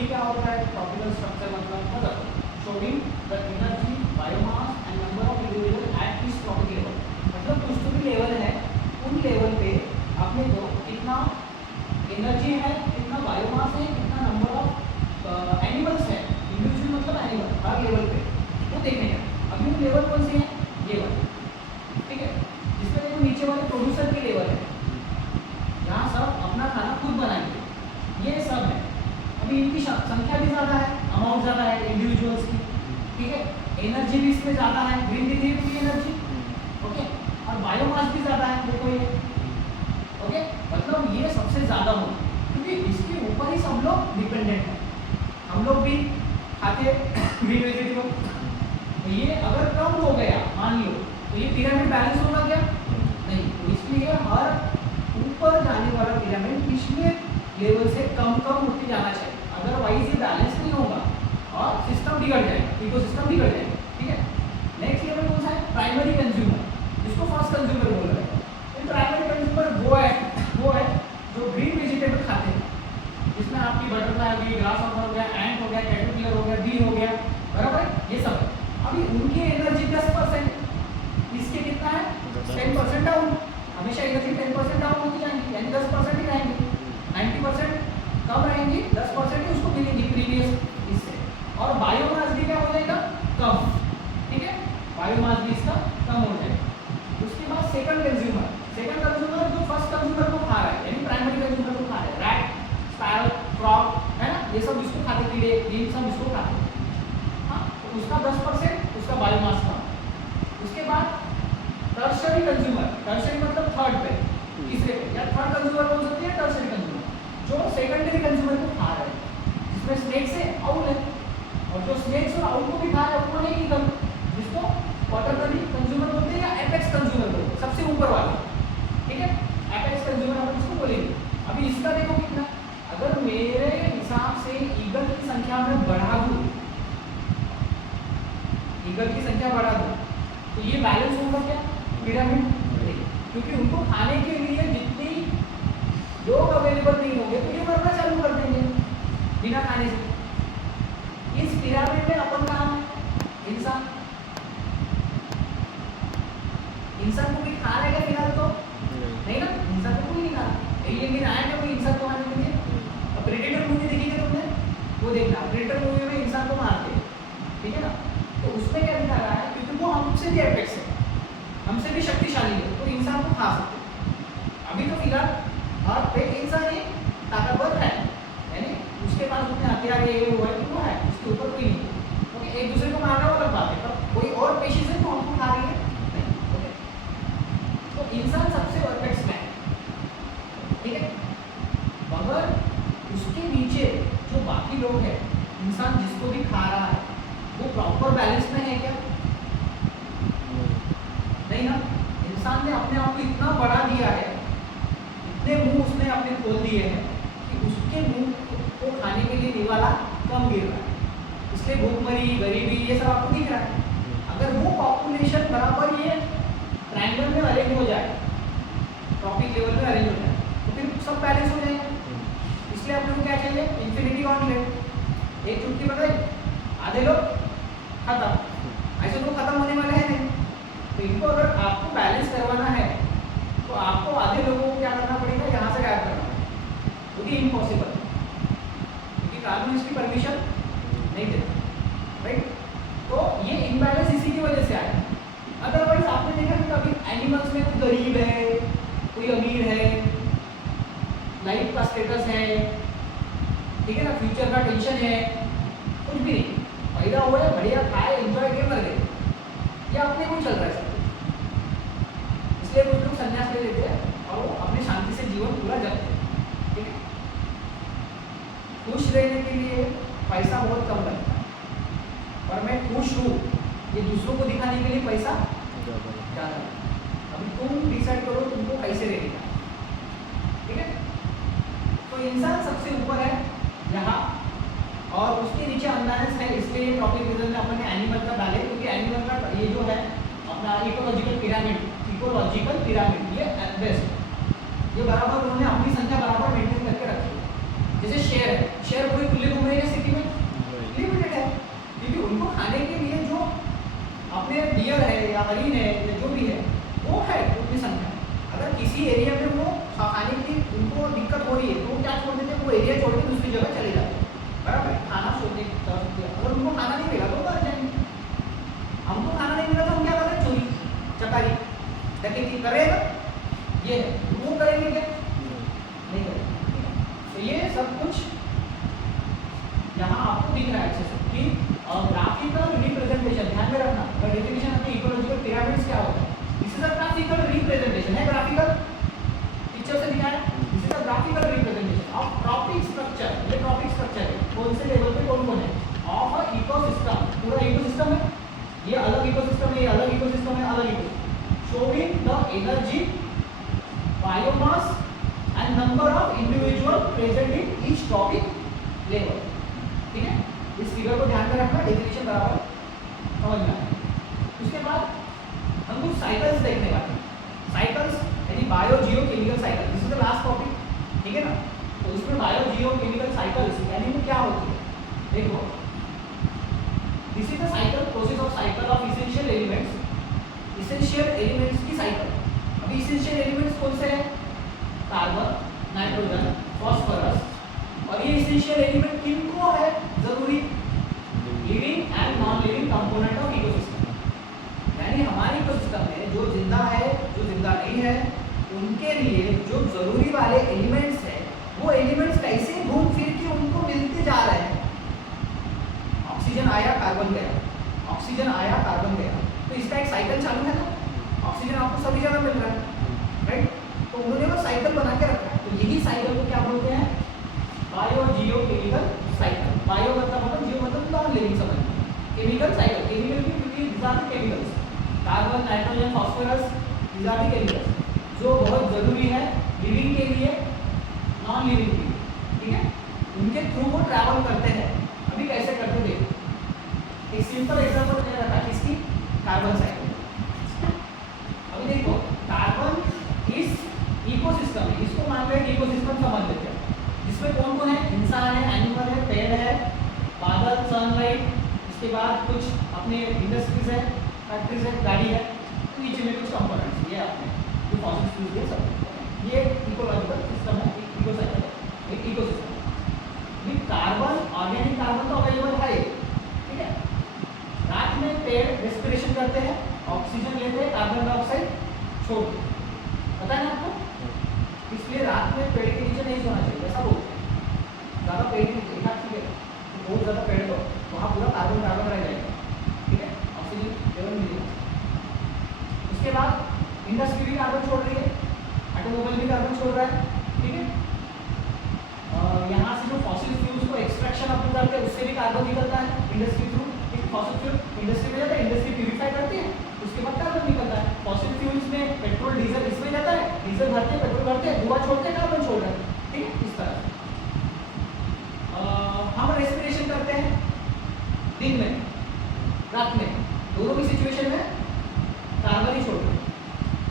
ये क्या होता है ट्रॉपिकल स्ट्रक्चर मतलब showing the energy biomass and number of individual at this trophic level, मतलब कुछ तो भी लेवल है उन लेवल पे अपने को कितना एनर्जी है, कितना बायोमास है, कितना नंबर ऑफ एनिमल्स है, इंडिविजुअल मतलब एनिमल हर लेवल पे वो देखने का। अभी वो लेवल कौन से हैं, ये वाले, ठीक है, जिसमें देखो नीचे वाले प्रोड्यूसर के लेवल है, यहाँ सब अपना खाना खुद बनाएंगे, ये सब है। अभी इनकी संख्या भी ज़्यादा है, अमाउंट ज़्यादा है इंडिविजुअल्स की, ठीक है, एनर्जी भी इसमें ज़्यादा है, ग्रीन दिख रही है एनर्जी, ओके, और बायोमास भी ज़्यादा है, देखो ये, ओके, मतलब ये सबसे ज़्यादा हो, क्योंकि इसके ऊपर ही सब लोग डिपेंडेंट है। हम लोग भी खाते ग्रीन वेजिटेबल, तो ये अगर कम हो गया मान लो तो ये पिरामिड बैलेंस होगा क्या, नहीं, तो इसलिए हर ऊपर जाने वाला पिरामिड पिछले लेवल से कम कम होते जाना चाहिए, अदरवाइज ये बैलेंस नहीं होगा और सिस्टम बिगड़ जाएगा, इकोसिस्टम बिगड़ जाएगा, ठीक है। नेक्स्ट लेवल कौन सा है, प्राइमरी कंज्यूमर, जिसको फर्स्ट कंज्यूमर बोल रहे हैं। प्राइमरी कंज्यूमर वो है जो ग्रीन वेजिटेबल खाते हैं, जिसमें आपकी बटरफ्लाई हो गई, ग्रास हॉपर हो गया, एंट हो गया, कैटरपिलर हो गया, बी हो गया, बराबर, ये सब। अभी उनकी एनर्जी 10%, इसके कितना है 10% डाउन, हमेशा एनर्जी 10% डाउन होती जाएंगी, यानी 10% ही रहेंगे, 90% कम रहेंगी, 10% ही उसको मिलेंगी प्रीवियस इससे। और बायोमास भी क्या हो जाएगा, कम, ठीक है, बायोमास भी इसका कम हो जाएगा। उसके बाद सेकंड कंज्यूमर जो फर्स्ट कंज्यूमर को खा रहा है, यानी प्राइमरी कंज्यूमर को खा रहा है, रैट, स्पैरो, फ्रॉग, है ना, ये सब इसको खाते, कीड़े, ये सब इसको खाते हैं, हाँ, तो उसका 10% उसका बायोमास का। उसके बाद टर्शरी कंज्यूमर, टर्शरी मतलब थर्ड पे, तीसरे पे, या थर्ड कंज्यूमर बोल सकते हैं, टर्शरी कंज्यूमर जो सेकेंडरी कंज्यूमर को खा रहे हैं, जिसमें स्नेक्स है, आउल है, और जो स्नेक्स और आउल को भी खा रहे हैं वो नहीं निकल, जिसको क्वार्टरली कंज्यूमर बोलते हैं या एपेक्स कंज्यूमर बोलते हैं, सबसे ऊपर वाला, ठीक है, एपेक्स कंज्यूमर अपन इसको बोलेंगे। अभी इसका देखो कितना, अगर मेरे हिसाब से ईगल की संख्या में बढ़ा दूं, ईगल की संख्या बढ़ा दूं, तो ये बैलेंस होगा क्या, पिरामिड, क्योंकि उनको खाने के लिए जितनी लोग अवेलेबल नहीं होंगे तो ये मरना चालू कर देंगे बिना खाने से। इस पिरामिड में अपन कहाँ है, इंसान, इंसान को भी खा रहेगा फिलहाल तो नहीं ना, इंसान को कोई नहीं खा, लेकिन आया क्या कोई इंसान को खाने के लिए। अब प्रेडेटर मूवी देखी क्या तुमने, वो देखना, प्रेडेटर मूवी में इंसान को मारते हैं, ठीक है ना, तो उसमें क्या दिखा रहा है, क्योंकि वो हमसे भी एपेक्स है, हमसे भी शक्तिशाली है, तो इंसान को खा सकते हैं। अभी तो फिलहाल अर्थ पे इंसान ही ताकतवर है, यानी उसके पास उतने हथियार ये वो है, वो है, उसके ऊपर कोई नहीं, ओके, एक दूसरे को मारना वो अलग बात है, पर कोई और पेशी से तो हमको खा रही है नहीं, ओके, तो इंसान सबसे एपेक्स में है, ठीक है, मगर उसके नीचे जो बाकी लोग हैं, इंसान जिसको भी खा रहा है वो प्रॉपर बैलेंस में है क्या, नहीं ना। इंसान ने अपने आप को इतना बढ़ा दिया है, इतने मुंह उसने अपने खोल दिए हैं कि उसके मुंह को खाने के लिए निवाला कम गिर रहा है, इसलिए भूखमरी, गरीबी ये सब आपको दिख रहा है। अगर वो पॉपुलेशन बराबर ये ट्रायंगल में अरेंज हो जाए, ट्रॉपिक लेवल में अरेंज हो जाए, तो फिर सब बैलेंस हो जाएगा। इसलिए आप लोगों को क्या चाहिए, इन्फिनिटी गॉन्टलेट, एक चुटकी बताई, आधे लोग खत्म, ऐसे लोग खत्म होने वाले हैं नहीं, तो इनको अगर आपको बैलेंस करवाना है तो आपको आधे लोगों को क्या करना पड़ेगा, यहाँ से गायब करना पड़ेगा, क्योंकि इम्पॉसिबल, क्योंकि कानून इसकी परमिशन नहीं देता, राइट। तो ये इम्बैलेंस इसी की वजह से आया। अदरवाइज आपने देखा कि कभी एनिमल्स में कोई गरीब है, कोई अमीर है, लाइफ का स्टेटस है, ठीक है ना, फ्यूचर का टेंशन है, कुछ भी नहीं, पैदा हुआ है, बढ़िया खाए, एंजॉय किए, मर गए, या अपने को चल रहा है सब कुछ। इसलिए कुछ लोग संन्यास ले लेते हैं और वो अपने शांति से जीवन पूरा जीते हैं, ठीक है। खुश रहने के लिए पैसा बहुत कम लगता है, और मैं खुश हूँ ये दूसरों को दिखाने के लिए पैसा ज़्यादा लगता है। अभी तुम डिसाइड करो तुमको कैसे रहेगा, ठीक है। तो इंसान सबसे ऊपर है यहाँ, और उसके नीचे अनबैलेंस है, इसलिए टॉपिक रीजन में अपन ने एनिमल का डाले, क्योंकि एनिमल का ये जो है अपना इकोलॉजिकल पिरामिड ये बेस्ट, ये बराबर उन्होंने अपनी संख्या बराबर मेंटेन करके रखी है। जैसे शेर है, शेर पूरी खुले घूम रहे हैं खाने के लिए जो अपने डियर है या हरिन है या जो भी है वो है उतनी संख्या। अगर किसी एरिया में वो खाने की उनको दिक्कत हो रही है तो वो क्या छोड़ देते हैं, वो एरिया छोड़ के दूसरी जगह चले जाते हैं, बराबर, खाना छोड़ने की तरफ किया। अगर उनको खाना नहीं मिला तो मर जाएंगे। हमको खाना नहीं मिला तो हम क्या कर रहे हैं, चोरी चकारी डकैती करेगा, ये है वो करेंगे क्या, नहीं करेंगे। तो ये सब कुछ यहाँ आपको दिख रहा है अच्छे से कि ग्राफिकल रिप्रेजेंटेशन, ध्यान में रखना। अगर डेफिनेशन आपकी इकोलॉजिकल पिरामिड्स क्या होता है, this is a graphical representation, है ग्राफिकल पिक्चर से दिखाया, this is a graphical representation of trophic structure. ये ट्रॉपिक स्ट्रक्चर है, कौन से लेवल पे कौन कौन है, ऑफ अ इकोसिस्टम, पूरा इकोसिस्टम है, ये अलग इकोसिस्टम है, ये अलग इकोसिस्टम है, अलग ecosystem, showing the energy, biomass and number of individual present in each trophic level. ठीक है, इस फिगर को ध्यान में रखना, डेफिनेशन बराबर समझना है। उसके बाद हम कुछ साइकिल्स देखने वाले हैं, साइकिल्स यानी bio Jio chemical cycle, this is the last topic, ठीक है ना। तो उसमें बायो जियो केमिकल साइकिल्स यानी वो क्या होती है, देखो, this is the cycle process of cycle of essential elements, essential elements की साइकिल। अभी इसेंशियल एलिमेंट्स कौन से हैं, कार्बन, नाइट्रोजन, फास्फोरस, और ये इसेंशियल एलिमेंट किनको है जरूरी, living and non living component of ecosystem. यानी हमारे इकोसिस्टम में जो जिंदा है जो जिंदा नहीं है उनके लिए जो जरूरी वाले एलिमेंट्स हैं वो एलिमेंट्स कैसे घूम फिर के उनको मिलते जा रहे हैं। ऑक्सीजन आया कार्बन गया, ऑक्सीजन आया कार्बन गया, तो इसका एक साइकिल चालू है ना, ऑक्सीजन आपको सभी जगह मिल रहा है, राइट। तो उन्होंने वो साइकिल बना के रखा है, तो यही साइकिल को क्या बोलते हैं, बायो जियो केमिकल साइकिल। बायो मतलब जियो मतलब नॉन लिविंग, समझ, केमिकल साइकिल, केमिकल की क्योंकि these are the chemicals, carbon, nitrogen, phosphorus, these are the chemicals जो बहुत जरूरी है लिविंग के लिए, नॉन लिविंग के लिए, ठीक है। उनके थ्रू वो ट्रैवल करते हैं। अभी कैसे करते देखो, एक सिंपल एग्जांपल मैंने रखा किसकी, कार्बन साइकिल। अभी देखो कार्बन इस इकोसिस्टम, इसको मान लो इकोसिस्टम समझ लेते हैं, जिसमें कौन कौन है, इंसान है, एनिमल है, पेड़ है, बादल, सनलाइट, इसके बाद कुछ अपने इंडस्ट्रीज है, फैक्ट्रीज है, गाड़ी है, नीचे में कुछ कंपोनेंट्स, ये अपने जो फॉसिल फ्यूल्स है सब। ये इकोलॉजिकल सिस्टम है, एक इको साइकिल है, एक इकोसिस्टम। ये कार्बन, ऑर्गेनिक कार्बन तो अवेलेबल है, ठीक है। रात में पेड़ रेस्पिरेशन करते हैं, ऑक्सीजन लेते हैं, कार्बन डाइऑक्साइड छोड़ते हैं, पता है ना आपको। इसलिए रात में पेड़ के नीचे नहीं सोना चाहिए, ऐसा बोलते हैं। ज़्यादा पेड़ के नीचे देखा, ठीक है, तो बहुत ज़्यादा पेड़ तो वहाँ पूरा कार्बन कार्बन रह जाएगा, ठीक है, ऑक्सीजन लेवल मिलेगा। उसके बाद इंडस्ट्री भी कार्बन छोड़ रही है, ऑटोमोबाइल भी कार्बन छोड़ रहा है, ठीक है। यहाँ से जो फॉसिल फ्यूल्स को एक्सट्रैक्शन अपन करते हैं उससे भी कार्बन निकलता है इंडस्ट्री थ्रू, ठीक, फॉसिल फ्यूल इंडस्ट्री में जाता है, इंडस्ट्री प्यूरिफाई करती है, उसके बाद कार्बन निकलता है। फॉसिल फ्यूल्स में पेट्रोल डीजल इसमें जाता है, डीजल भरते हैं, पेट्रोल भरते हैं, धुआं छोड़ते हैं, कार्बन छोड़ रहे हैं, ठीक है। इस तरह हम रेस्पिरेशन करते हैं दिन में, रात में, दोनों की सिचुएशन में कार्बन ही छोड़ते हैं।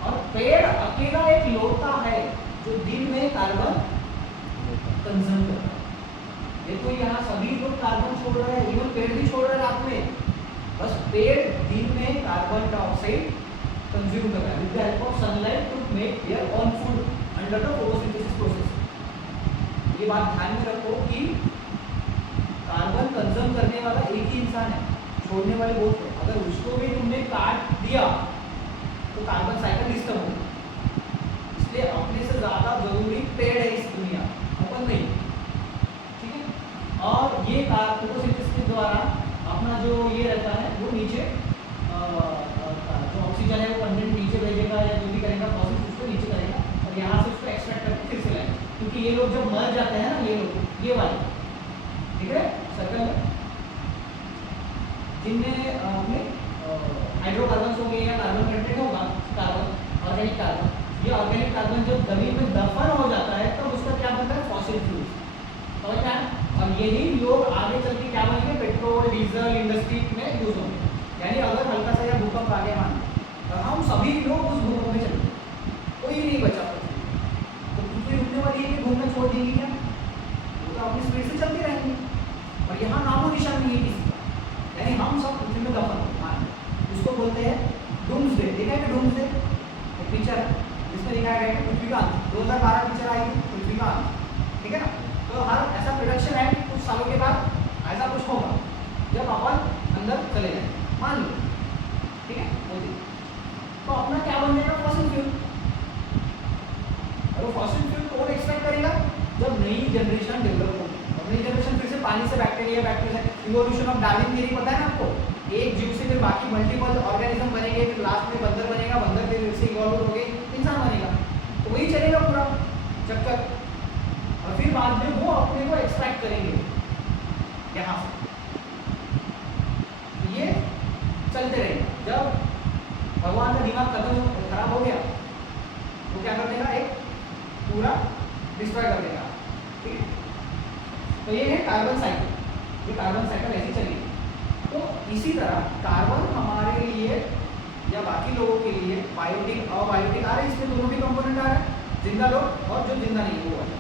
और पेड़ अकेला एक लौटा है जो दिन में कार्बन कंज्यूम करता है। देखो यहाँ सभी लोग कार्बन छोड़ रहे हैं, इवन पेड़ भी छोड़ रहे हैं रात में, बस पेड़ दिन में कार्बन डाइऑक्साइड कंज्यूम कर रहा है with the help of sunlight to make their own food under the photosynthesis process. ये बात ध्यान में रखो कि कार्बन कंज्यूम करने वाला एक ही इंसान है, छोड़ने वाले बहुत है। अगर उसको भी तुमने काट दिया तो कार्बन साइकिल डिस्टर्ब होगा। इसलिए अपने से ज़्यादा जरूरी पेड़ है इस दुनिया, अपन नहीं, ठीक है। और ये फोटोसिंथेसिस के द्वारा अपना जो ये रहता है वो नीचे जो ऑक्सीजन है वो कंटेंट नीचे भेजेगा या जो भी करेगा प्रोसेस उसको नीचे करेगा और यहाँ से उसको एक्सट्रैक्ट करके फिर से लाएगा। क्योंकि ये लोग जब मर जाते हैं ना, ये लोग, ये वाले, ठीक है, सर्कल में, जिनमें अपने हाइड्रोकार्बन हो गए या कार्बन कंटेंट होगा, कार्बन, ऑर्गेनिक कार्बन, ये ऑर्गेनिक कार्बन जब जमीन में दफन हो जाता है तब उसका क्या बनता है, फॉसिल फ्यूल्स, समझ में आया। और यही लोग आगे चल के क्या बनेंगे, पेट्रोल, डीजल इंडस्ट्री में यूज होंगे। यानी अगर हल्का सा या भूकंप आ गया मान, तो हम सभी लोग उस भूकंप में चले, कोई नहीं बचा पृथ्वी, तो पृथ्वी रुकने वाली है कि घूमना छोड़ देंगी क्या, वो तो अपनी स्पीड से चलती रहेंगी और यहाँ नामो निशान नहीं है किसी का। यानी हम सब क्या कहेंगे, पृथ्वी का अंत। 2012 पिक्चर आई थी पृथ्वी का अंत, ठीक है ना। तो हर ऐसा प्रोडक्शन है कि कुछ सालों के बाद ऐसा कुछ होगा जब अपन अंदर चले जाए, मान लो, ठीक है। मोदी तो अपना क्या बन जाएगा, फॉसिल फ्यूल। और वो फॉसिल फ्यूल कौन एक्सट्रैक्ट करेगा, जब नई जनरेशन डेवलप होगी। और नई जनरेशन फिर से पानी से बैक्टीरिया से इवोल्यूशन ऑफ डार्विन थ्योरी पता है ना आपको, एक जीव से फिर बाकी मल्टीपल ऑर्गेनिज्म बनेंगे, फिर लास्ट में बंदर बनेगा, बंदर फिर से इवॉल्व होके इंसान बनेगा। तो वही चलेगा पूरा चक्कर, और फिर बाद में वो अपने को एक्सट्रैक्ट करेंगे यहाँ से। ये चलते रहेगा। जब भगवान का दिमाग खराब हो गया वो क्या कर देगा, एक पूरा डिस्ट्रॉय कर देगा, ठीक है। तो ये है कार्बन साइकिल, ये कार्बन साइकिल ऐसी चलेगी। तो इसी तरह कार्बन हमारे लिए या बाकी लोगों के लिए बायोटिक अबायोटिक आ रहे हैं, इसमें दोनों भी कंपोनेंट आ रहे हैं, जिंदा लोग और जो जिंदा नहीं वो वाले,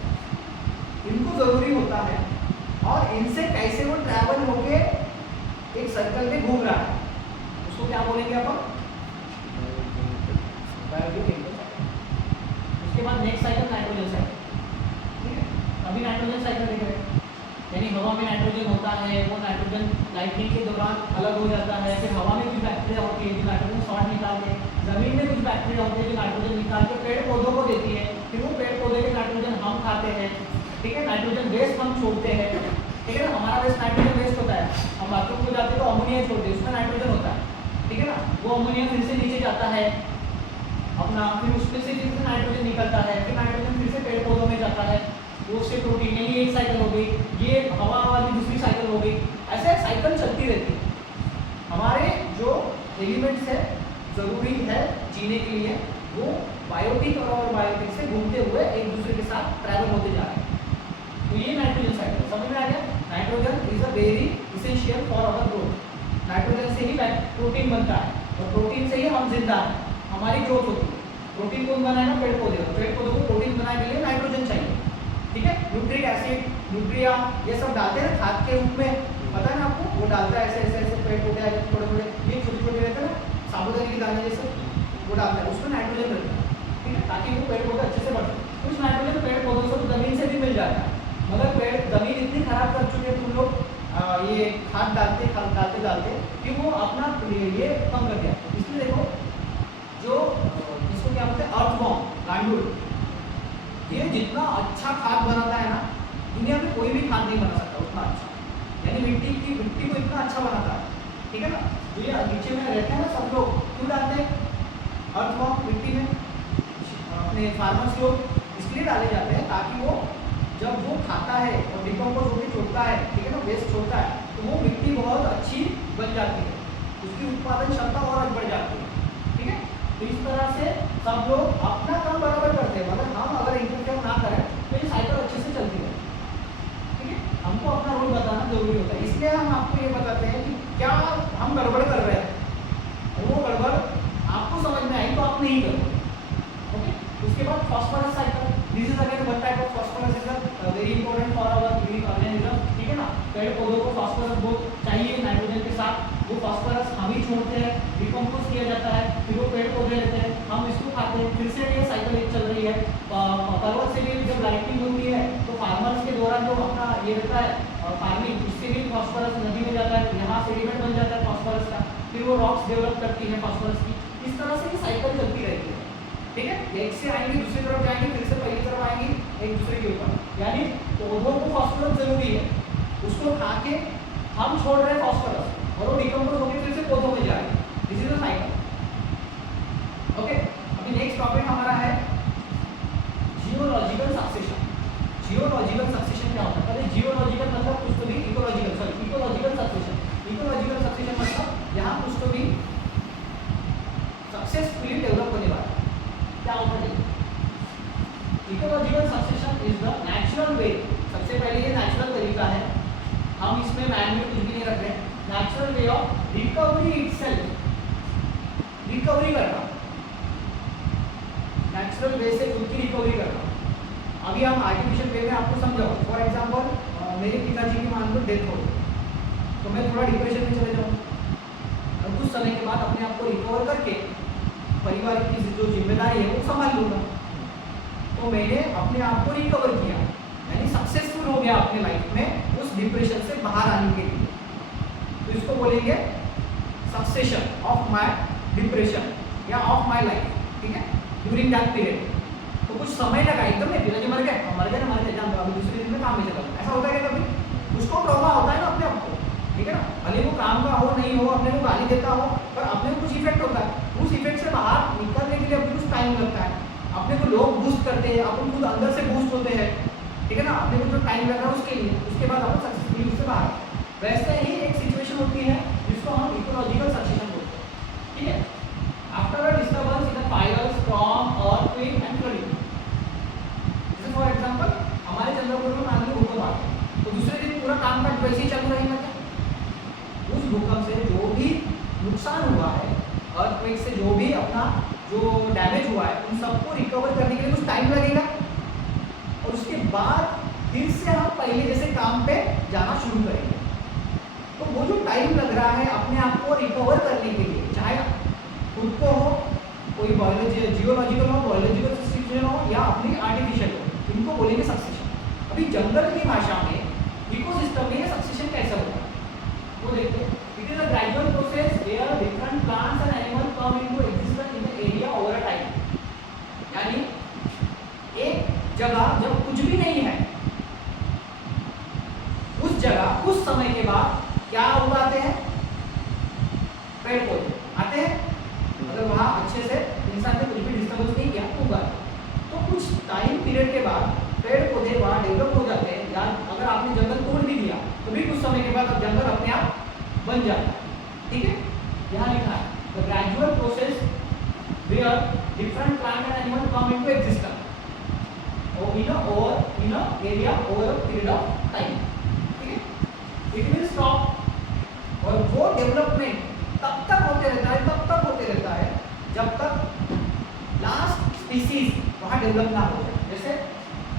इनको जरूरी होता है। और इनसे कैसे वो ट्रैवल होके एक सर्कल में घूम रहा है, उसको क्या बोलेंगे अपन, बायोकेमिकल साइकिल। उसके बाद नेक्स्ट साइकिल नाइट्रोजन साइकिल, ठीक है। अभी नाइट्रोजन साइकिल देख रहे हैं, यानी हवा में नाइट्रोजन होता है, वो नाइट्रोजन लाइटनिंग के दौरान अलग हो जाता है, फिर हवा में कुछ बैक्टीरिया होती है जो नाइट्रोजन शॉर्ट निकाल के, जमीन में कुछ बैक्टीरिया होती है जो नाइट्रोजन निकाल के पेड़ पौधों को देती है, फिर वो पेड़ पौधे के नाइट्रोजन हम खाते हैं, ठीक है। नाइट्रोजन वेस्ट हम छोड़ते हैं, ठीक है ना, हमारा वेस्ट नाइट्रोजन वेस्ट होता है। हम बाथरूम को जाते हैं तो अमोनिया छोड़ते हैं, उसमें नाइट्रोजन होता है, ठीक है ना। वो अमोनिया फिर से नीचे जाता है अपना, फिर उसमें से फिर नाइट्रोजन निकलता है, फिर नाइट्रोजन फिर से पेड़ पौधों में जाता है, वो से प्रोटीन, यानी एक साइकिल हो गई, ये हवा वाली दूसरी साइकिल हो गई। ऐसे साइकिल चलती रहती है। हमारे जो एलिमेंट्स है ज़रूरी है जीने के लिए, वो बायोटिक और बायोटिक से घूमते हुए एक दूसरे के साथ ट्रैवल होते जा रहे हैं। तो ये नाइट्रोजन साइकिल समझ में आ गया। Nitrogen is a very essential for our growth. Nitrogen से ही प्रोटीन बनता है, और प्रोटीन से ही हम जिंदा हैं, हमारी ग्रोथ होती है। प्रोटीन कौन बनाएगा, पेड़ पौधे, पेड़ पौधों को प्रोटीन बनाने के लिए नाइट्रोजन चाहिए, ठीक है। न्यूट्रिक एसिड, न्यूट्रिया, ये सब डालते हैं खाद के रूप में, पता है ना आपको, वो डालता है ऐसे ऐसे ऐसे पेड़ पौधे आए थोड़े थोड़े, ये छोटे छोटे रहते हैं ना साबुदाने के दाने जैसे, वो डालता है, उसमें नाइट्रोजन रहता है, ठीक है, ताकि वो पेड़ पौधे अच्छे से बढ़े। कुछ नाइट्रोजन पेड़ पौधों से जमीन से भी मिल जाता है, मगर पेड़ जमीन इतनी खराब कर चुके हैं तुम लोग ये खाद डालते डालते कि वो अपना ये कम कर दिया। इसलिए देखो जो इसको क्या बोलते हैं, अर्थवॉर्म, गांडूल, ये जितना अच्छा खाद बनाता है ना, दुनिया में कोई भी खाद नहीं बना सकता उतना अच्छा, यानी मिट्टी को इतना अच्छा बनाता है, ठीक है ना। जो ये नीचे में रहते हैं ना सब लोग, क्यों डालते हैं अर्थवॉर्म मिट्टी में, अपने फार्मर्स लोग इसलिए डाले जाते हैं ताकि वो जब वो खाता है और डिकम्पोज होकर छोड़ता है, ठीक है ना, वेस्ट छोड़ता है, तो वो मिट्टी बहुत अच्छी बन जाती है, उसकी उत्पादन क्षमता और बढ़ जाती है, ठीक है। तो इस तरह से सब लोग अपना काम बराबर करते हैं, मगर हम अगर इंटरफेयर ना करें तो ये साइकिल अच्छे से चलती है, ठीक है। हमको अपना रोल बताना जरूरी होता है, इसलिए हम आपको ये बताते हैं कि क्या हम गड़बड़ कर रहे हैं, और वो गड़बड़ आपको समझ में आई तो आप नहीं करो, ओके। उसके बाद phosphorus cycle, this is again one type of phosphorus is very important for our living organism, ठीक है ना। पेड़ पौधों को फॉस्फोरस बहुत चाहिए नाइट्रोजन के साथ, वो फॉस्फोरस हम ही छोड़ते हैं, डिकम्पोज किया जाता है, फिर वो पेड़ पौधे रहते हैं, हम इसको खाते हैं, फिर से ये साइकिल एक चल रही है। पर्वत से भी जब लाइटनिंग होती है तो फार्मर्स के दौरान जो अपना ये रहता है फार्मिंग, उससे भी फॉस्फोरस नदी में जाता है, यहाँ सेडिमेंट बन जाता है फॉस्फोरस का, फिर वो रॉक्स डेवलप करती है फॉस्फोरस की। इस तरह से ये साइकिल चलती रहती है, ठीक है। एक से आएंगे दूसरी तरफ जाएंगे, फिर से पहली तरफ आएंगे एक दूसरे के ऊपर, यानी पौधों को फॉस्फोरस जरूरी है, उसको खा के हम छोड़ रहे हैं फॉस्फोरस, और वो डिकम्पोज होकर फिर से पौधों में जाएंगे, this is a cycle, okay. अभी नेक्स्ट टॉपिक हमारा है जियोलॉजिकल सक्सेशन। जियोलॉजिकल सक्सेशन क्या होता है, पहले जियोलॉजिकल मतलब कुछ तो भी, इकोलॉजिकल सक्सेशन। इकोलॉजिकल सक्सेशन मतलब यहाँ कुछ तो भी सक्सेसफुली डेवलप होने वाला है, क्या होता है। Ecological succession is the natural way, सबसे पहले ये नेचुरल तरीका है, हम इसमें मैन-मेड कुछ भी नहीं रख रहे हैं, natural way of recovery itself, recovery करना, नेचुरल वे से खुद की रिकवरी करना। अभी हम आर्टिफिशियल वे में आपको समझाओ, फॉर एग्जांपल मेरे पिताजी की मान लो डेथ हो गई, तो मैं थोड़ा डिप्रेशन में चले जाऊँ, और कुछ समय के बाद अपने आप को रिकवर करके परिवार की जो जिम्मेदारी है वो संभाल लूँगा, तो मैंने अपने आप को रिकवर किया, यानी सक्सेसफुल हो गया अपने लाइफ में उस डिप्रेशन से बाहर आने के लिए। तो इसको बोलेंगे सक्सेशन ऑफ माय डिप्रेशन या ऑफ माय लाइफ, ठीक है, ड्यूरिंग दैट पीरियड। तो कुछ समय लगा, एकदम नहीं पिताजी मर गए, मर गए ना, मर गए, जान दो, अभी दूसरे दिन में काम में चला, ऐसा होता है क्या कभी? उसको ट्रॉमा होता है ना अपने आप को, ठीक है ना, भले वो काम का हो नहीं हो, अपने को गाली देता हो, पर अपने को कुछ इफेक्ट होता है, उस इफेक्ट से बाहर निकलने के लिए अपने कुछ टाइम लगता है, अपने को लोग बूस्ट करते हैं, अपन खुद अंदर से बूस्ट होते हैं, ठीक है ना, अपने को जो टाइम लग रहा है उसके लिए, उसके बाद अपन सक्सेसफुली उससे बाहर। वैसे ही एक सिचुएशन होती है जिसको हम इकोलॉजिकल सक्सेशन बोलते हैं, ठीक है। After a disturbance in the fire, storm, earthquake and flooding, जैसे फॉर एग्जांपल हमारे चंद्रपुर में मान लो भूकंप आ गया, तो दूसरे दिन पूरा काम काज वैसे ही चालू रहेगा क्या? उस भूकंप से जो भी नुकसान हुआ है, अर्थक्वेक से जो भी अपना जो डैमेज हुआ है, उन सबको रिकवर करने के लिए कुछ टाइम लगेगा, और उसके बाद फिर से हम पहले जैसे काम पे जाना शुरू करेंगे। तो वो जो टाइम लग रहा है अपने आप को रिकवर करने के लिए, चाहे खुद को हो, कोई बायोलॉजी जियोलॉजिकल हो, बायोलॉजिकल सिचुएशन हो, या अपनी आर्टिफिशियल हो, इनको बोलेंगे सक्सेशन। अभी जंगल की भाषा में इकोसिस्टम में सक्सेशन कैसे होता है वो देखते हैं। It is a gradual process where different plants and animal come into existence in the area over a time, यानी एक जगह जब कुछ भी नहीं है, उस जगह कुछ समय के बाद क्या उगाते हैं? पेड़ पौधे आते हैं, अगर वहाँ अच्छे से इंसान ने कुछ भी डिस्टर्बेंस नहीं किया तो उगाते। तो कुछ टाइम पीरियड के बाद पेड़ पौधे वहाँ डेवलप हो जाते हैं, या अगर आपने जंगल तोड़ भी दिया तो भी कुछ समय के बाद अब जंगल अपने आप बन जाता है, ठीक है। यहाँ लिखा है the gradual process where different plant and animal come into existence और in a area over a period of time, ठीक है। इट विल स्टॉप, और वो डेवलपमेंट तब तक होते रहता है, तब तक होते रहता है जब तक लास्ट स्पीसीज वहाँ डेवलप ना हो जाए। जैसे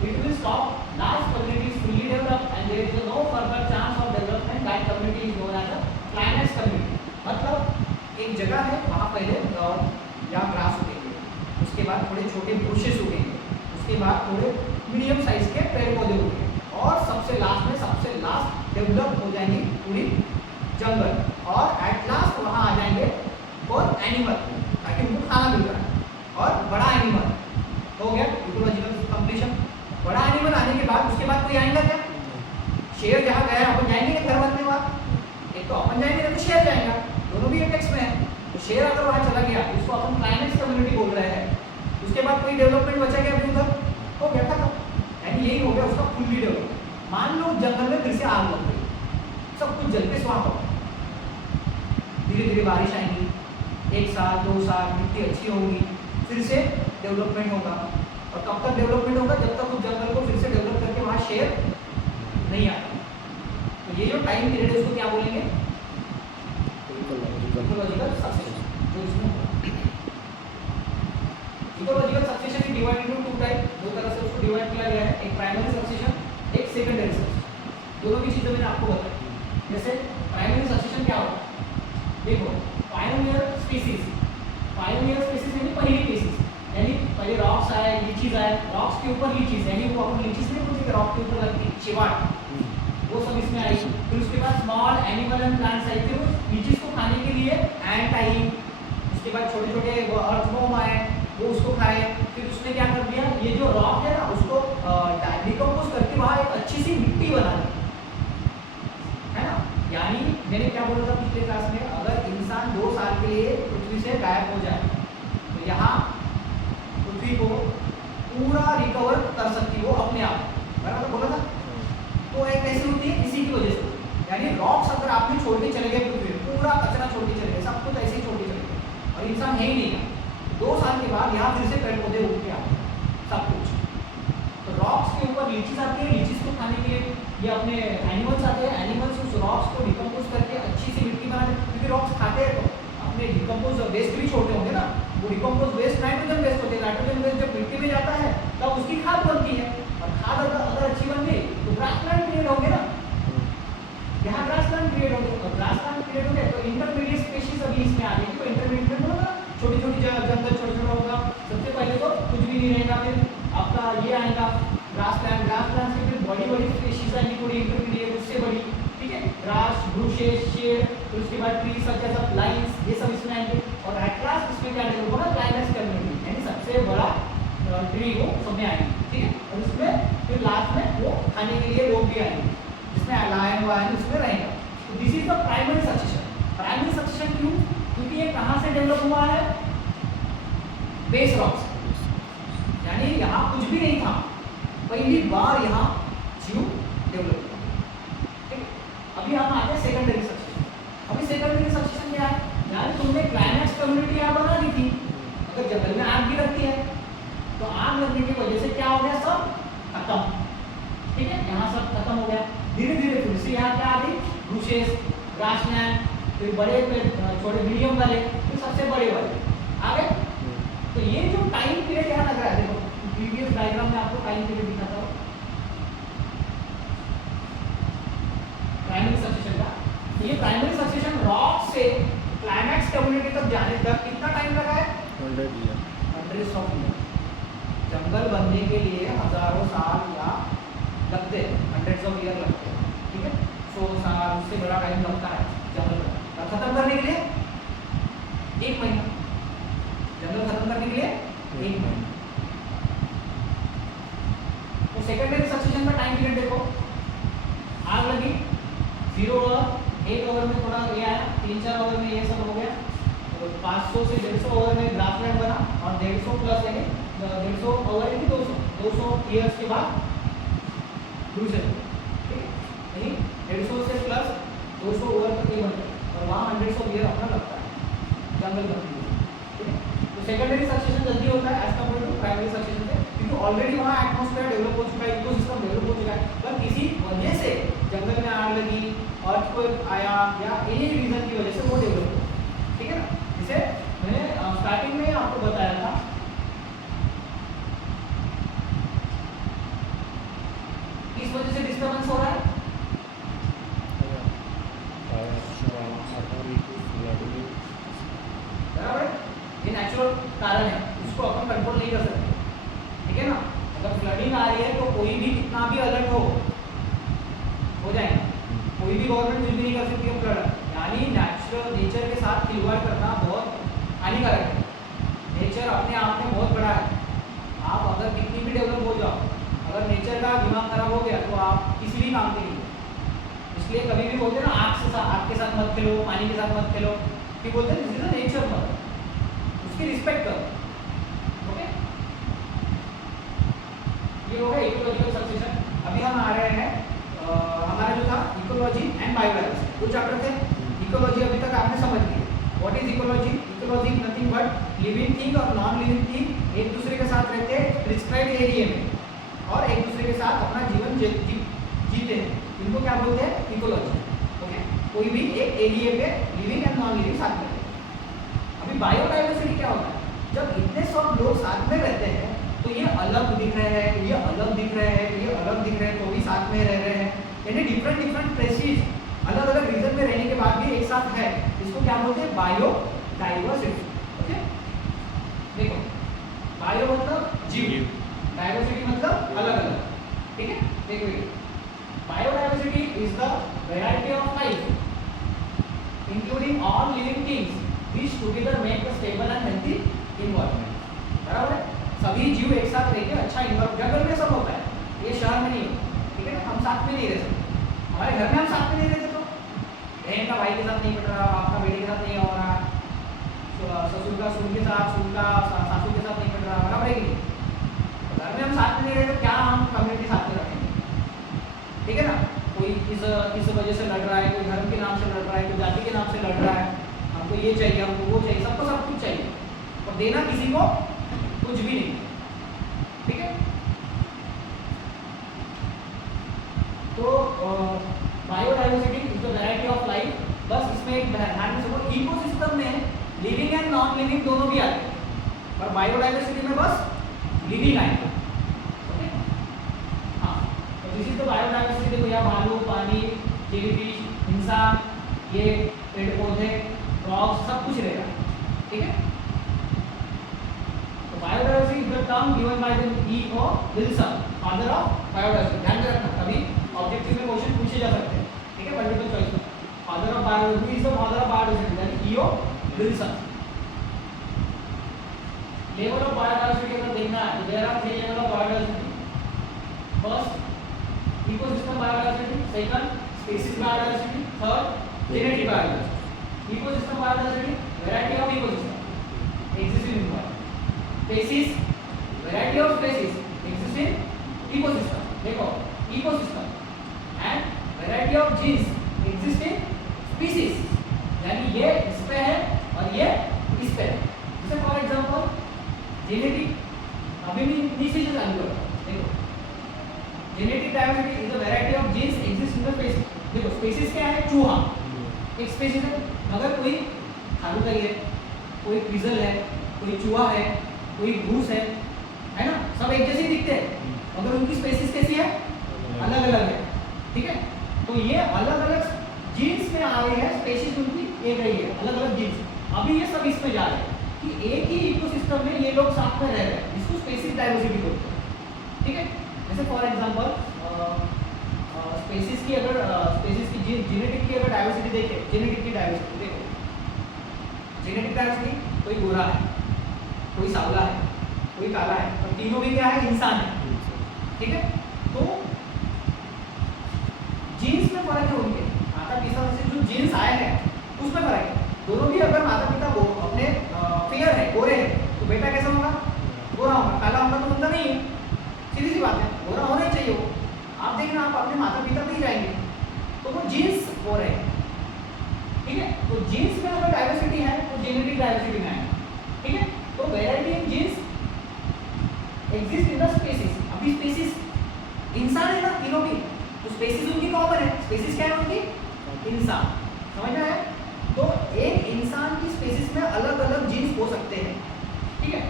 it will stop last community is fully developed and there is no further chance of development, that community is known as a planets community. मतलब एक जगह है, वहाँ पहले या ग्रास उगेंगे, उसके बाद थोड़े छोटे बुशेस उगेंगे, उसके बाद थोड़े मीडियम साइज के पेड़ पौधे उगेंगे, और सबसे लास्ट डेवलप हो जाएंगे पूरी जंगल, और एट लास्ट वहाँ आ जाएंगे कौन? एनिमल, ताकि उनको खाना मिल रहा है, और बड़ा एनिमल हो गया इकोलॉजिकल कंप्लीशन। बड़ा एनिमल आने के बाद उसके बाद कोई आएगा क्या? शेर जहाँ गया अपन जाएंगे क्या घर बनने बाद? एक तो अपन जाएंगे तो शेर जाएगा, दोनों भी एपेक्स में है। तो शेर अगर वहाँ चला गया, इसको अपन क्लाइमेक्स कम्युनिटी बोल रहे हैं, उसके बाद कोई डेवलपमेंट बचा गया अभी उधर, हो गया खत्म, यानी यही हो गया उसका फुल्ली डेवलप। मान लो जंगल में फिर से आग लग गई, सब कुछ जल के स्वाहा हो, धीरे धीरे बारिश आएगी, 1 साल 2 साल मिट्टी अच्छी होगी, फिर से डेवलपमेंट होगा। और कब तक डेवलपमेंट होगा? जब तक उस जंगल को फिर से डेवलप करके वहाँ शेर नहीं आता। तो ये जो टाइम पीरियड है उसको क्या बोलेंगे? Ecological succession. जो इसमें इकोलॉजिकल सक्सेशन की डिवाइड इनटू 2 टाइप, 2 तरह से उसको डिवाइड किया गया है, एक प्राइमरी सक्सेशन, एक सेकेंडरी सक्सेशन। दोनों की चीजें मैंने आपको बताई। जैसे प्राइमरी सक्सेशन क्या होता है? देखो, पायोनियर स्पीसीज यानी पहली स्पीसीज, यानी पहले रॉक्स आए, लीचीज आए, रॉक्स के ऊपर लीचीज, यानी वो अपन लीचीज नहीं बोलते कि रॉक के ऊपर लगती चिवाट, वो सब इसमें आई। फिर उसके बाद स्मॉल एनिमल एंड प्लांट्स आई, फिर लीचीज को खाने के लिए एंट आई, उसके बाद छोटे छोटे अर्थवॉर्म आए, वो उसको खाए। फिर उसने क्या कर दिया, ये जो रॉक है ना उसको डिकम्पोज करके वहाँ एक अच्छी सी मिट्टी बना दी, है ना। यानी मैंने क्या बोला था पिछले क्लास में, अगर इंसान 2 साल के लिए पृथ्वी से गायब हो जाए तो यहाँ पृथ्वी को पूरा रिकवर कर सकती वो अपने आप, बराबर बोला था। तो एक कैसी होती है? इसी की वजह से, यानी रॉक्स अगर आपने छोड़ के चले गए पृथ्वी, पूरा कचरा छोड़ के चले गए, सब कुछ ऐसे ही छोड़ के चले गए, और इंसान है ही नहीं है, 2 साल के बाद यहाँ फिर से पेड़ पौधे उग के आते सब कुछ। तो रॉक्स के ऊपर लीचीज आती है, लीचीज को खाने के लिए ये अपने एनिमल्स आते हैं, एनिमल्स उस रॉक्स को डिकम्पोज करके अच्छी सी मिट्टी बनाते हैं, क्योंकि रॉक्स खाते हैं तो अपने डिकम्पोज वेस्ट भी छोड़ते होंगे ना, वो डिकम्पोज वेस्ट नाइट्रोजन वेस्ट होते हैं, नाइट्रोजन वेस्ट जब मिट्टी में जाता है तब उसकी खाद बनती है, और खाद अगर अच्छी बन गई तो ग्रासलैंड क्रिएट होंगे ना, यहाँ ग्रासलैंड क्रिएट होंगे, और ग्रासलैंड क्रिएट होंगे तो इंटरमीडिएट स्पीशीज अभी इसमें आ जाएगी। तो इंटरमीडिएट होगा, छोटी छोटी जंगल छोटा छोटा होगा, सबसे पहले तो कुछ भी नहीं रहेगा, फिर आपका बुशेस, शेड, फिर उसके बाद ट्री सच एज लाइंस, ये सब इसमें आएंगे। और एट लास्ट इसमें क्या डेवलप होगा, क्लाइमैक्स कम्युनिटी, यानी सबसे बड़ा ट्री वो सब में आएंगे, ठीक है। और उसमें फिर लास्ट में वो खाने के लिए लोग भी आएंगे, जिसमें लायन वायन उसमें रहेगा। तो this is the primary succession. Primary succession क्यों? क्योंकि ये कहाँ से डेवलप हुआ है, बेस रॉक से, यानी यहाँ कुछ भी नहीं था, पहली बार यहाँ जीव डेवलप हुआ, ठीक है। अभी हम आते हैं सेकेंडरी सक्सेशन। अभी सेकेंडरी सक्सेशन क्या है, यानी तुमने क्लाइमैक्स कम्युनिटी यहाँ बना दी थी, अगर जंगल में आग भी लगती है तो आग लगने की वजह से क्या हो गया, सब खत्म, ठीक है, यहाँ सब खत्म हो गया। धीरे धीरे फिर से यहाँ क्या आ गई, बुशेस, ग्रासलैंड, फिर बड़े छोटे मीडियम वाले, फिर सबसे बड़े वाले आ गए। तो ये जो टाइम पीरियड यहाँ लग रहा है, देखो प्रीवियस डायग्राम में आपको टाइम पीरियड दिखाता हूँ प्राइमरी सक्सेशन का। तो ये प्राइमरी सक्सेशन रॉक से क्लाइमैक्स कम्युनिटी तक जाने तक कितना टाइम लगा है, 100 ईयर, 100 ईयर। जंगल बनने के लिए हजारों साल या लगते हैं, 100 ईयर लगते हैं, ठीक है। 100 साल, उससे बड़ा टाइम लगता है जंगल बनने, और खत्म करने के लिए 1 महीना, जंगल खत्म करने के लिए 1 महीना। तो सेकेंडरी सक्सेशन का टाइम पीरियड देखो, आग लगी 0 आवर, 1 आवर में थोड़ा ये आया, 3-4 आवर में ये सब हो गया, तो 500 से 150 आवर में ग्रासलैंड बना, और 150 प्लस यानी 150 आवर यानी 200 ईयर्स के बाद दूसरे, ठीक है, नहीं 150 से प्लस 200 ओवर तक ये बनता है, और वहाँ 100 ईयर अपना लगता है जंगल बनने में, ठीक है। तो सेकेंडरी सक्सेशन जल्दी होता है as compare to primary succession से, क्योंकि ऑलरेडी वहाँ एटमॉस्फेयर डेवलप हो चुका है, इकोसिस्टम डेवलप हो चुका है, पर किसी वजह से जंगल में आग लगी, अर्थक्वेक आया, या एनी रीजन की वजह से वो डेवलप हुआ, ठीक है ना। जिसे मैंने स्टार्टिंग में आपको बताया था, किस वजह से डिस्टर्बेंस हो रहा है, बराबर, ये नेचुरल कारण है, उसको अपन कंट्रोल नहीं कर सकते, ठीक है ना। अगर फ्लडिंग आ रही है तो कोई भी कितना भी अलर्ट हो जाएगा, कोई भी गवर्नमेंट कुछ भी नहीं कर सकती है फ्लड, यानी नेचर के साथ खिलवाड़ करना बहुत हानिकारक है। नेचर अपने आप में बहुत बड़ा है, आप अगर कितनी भी डेवलप हो जाओ, अगर नेचर का दिमाग खराब हो गया तो आप किसी भी काम के लिए, इसलिए कभी भी बोलते हैं ना, आग के साथ मत खेलो, पानी के साथ मत खेलो, कि बोलते हैं दिस इज नेचर, मत उसकी रिस्पेक्ट करो, ओके। ये हो गया इकोलॉजिकल सक्सेशन। अभी हम आ रहे हैं हमारा जो था इकोलॉजी एंड बायोडाइवर्सिटी, 2 चैप्टर थे। इकोलॉजी अभी तक आपने समझ लिया, what is ecology. Ecology nothing but living thing और नॉन लिविंग थिंग एक दूसरे के साथ रहते हैं प्रिस्क्राइब्ड एरिया में, और एक दूसरे के साथ अपना जीवन जीते हैं, इनको क्या बोलते हैं, इकोलॉजी, ओके। कोई भी एक एरिया पे लिविंग एंड नॉन लिविंग साथ में रहते हैं। अभी बायोडाइवर्सिटी क्या होता है, जब इतने सब लोग साथ में रहते हैं तो ये अलग दिख रहे हैं, ये अलग दिख रहे हैं, ये अलग दिख रहे हैं, तो भी साथ में रह रहे हैं, यानी डिफरेंट स्पेसीज अलग अलग रीजन में रहने के बाद भी एक साथ है, इसको क्या बोलते हैं, बायोडाइवर्सिटी, ओके। देखो बायो मतलब जीव, डाइवर्सिटी मतलब अलग अलग, ठीक है। देखो biodiversity is the variety of life including all living things which together make a stable and healthy environment, बराबर है। सभी जीव एक साथ रहकर अच्छा एनवायरनमेंट, जंगल में सब होता है, ये शहर में नहीं होता, ठीक है ना। हम साथ में नहीं रह सकते, हमारे घर में हम साथ में नहीं रहते, तो बहन का भाई के साथ नहीं पड़ रहा, बाप का बेटे के साथ नहीं हो रहा, ससुर का सुन के साथ, सुन का सासू के साथ नहीं पड़ रहा, बराबर है कि नहीं। घर में हम साथ में नहीं रहते, क्या हम कम्युनिटी साथ में रखेंगे, ठीक है ना। कोई किस वजह से लड़ रहा है, कोई धर्म के नाम से लड़ रहा है, कोई जाति के नाम से लड़ रहा है, हमको ये चाहिए, हमको वो चाहिए, सबको सब कुछ चाहिए, और देना किसी को कुछ भी नहीं, ठीक है। तो biodiversity is the variety of life, बस इसमें एक ध्यान में समझो, इकोसिस्टम में लिविंग एंड नॉन लिविंग दोनों भी आते हैं, पर बायोडाइवर्सिटी में बस लिविंग आएगा, ओके। हाँ, तो दिस इज द बायोडाइवर्सिटी। देखो यहाँ भालू, पानी, जेलीफिश, इंसान, ये पेड़ पौधे, रॉक्स, सब कुछ रहेगा, ठीक है। तो biodiversity is the term given by the E.O. Wilson, father of biodiversity. ध्यान में रखना, कभी ऑब्जेक्टिव में क्वेश्चन पूछे जा सकते हैं, ठीक है, मल्टीपल चॉइस में। Father biodiversity is the mother of biodiversity, that is EO Wilson. Level of biodiversity अगर देखना है तो there are 3 level of biodiversity. First, ecosystem biodiversity. Second, species biodiversity. Third, genetic biodiversity. Ecosystem biodiversity, variety of ecosystem existing in world. Species, variety of species exist in ecosystem. देखो ecosystem and variety of genes exist in species. यानी ये इस पे है और ये इस पे है. जैसे फॉर एग्जांपल जेनेटिक, अभी भी नीचे से चालू करो. देखो genetic diversity is a variety of genes exist in the species. देखो स्पेसीज क्या है? चूहा एक स्पेसीज है, मगर कोई खारुताई है, कोई क्विजल है, कोई चूहा है, कोई घूस है ना, सब एक जैसे दिखते हैं मगर उनकी स्पेसीज कैसी है? अलग अलग है. ठीक है, तो ये अलग अलग जीन्स में आ रहे हैं, स्पेसीज उनकी एक रही है, अलग अलग जीन्स. अभी ये सब इसमें जा रहे हैं कि एक ही इकोसिस्टम में ये लोग साथ में रह रहे हैं, इसको स्पेसीज डाइवर्सिटी बोलते हैं. ठीक है, जैसे फॉर एग्जांपल स्पेसीज की अगर स्पेसीज की जेनेटिक की अगर डाइवर्सिटी देखें, जेनेटिक की डाइवर्सिटी देखो, जेनेटिक डाइवर्सिटी कोई गोरा है, कोई सावला है, कोई काला है, और तीनों भी क्या है? इंसान है. ठीक है, तो जीन्स में फर्क है उनके, माता पिता से जो जीन्स आए हैं उसमें फर्क है. दोनों भी अगर माता पिता वो अपने फेयर है, गोरे हैं, तो बेटा कैसा होगा? गोरा होगा. काला होगा तो बंदा नहीं है, सीधी सी बात है, गोरा होना ही चाहिए वो. आप देखना, आप अपने माता पिता पे ही जाएंगे तो वो जीन्स हो रहे हैं. ठीक है, तो जीन्स में अगर डाइवर्सिटी है तो जेनेटिक डाइवर्सिटी में है. ठीक है, तो variety in genes exist in the species. अभी स्पेसीज इंसान है ना, तीनों भी, तो स्पेसीज उनकी कॉमन है. स्पेसीज क्या है उनकी? इंसान. समझ में आया? तो एक इंसान की स्पेसीज में अलग अलग जीन्स हो सकते हैं. ठीक है,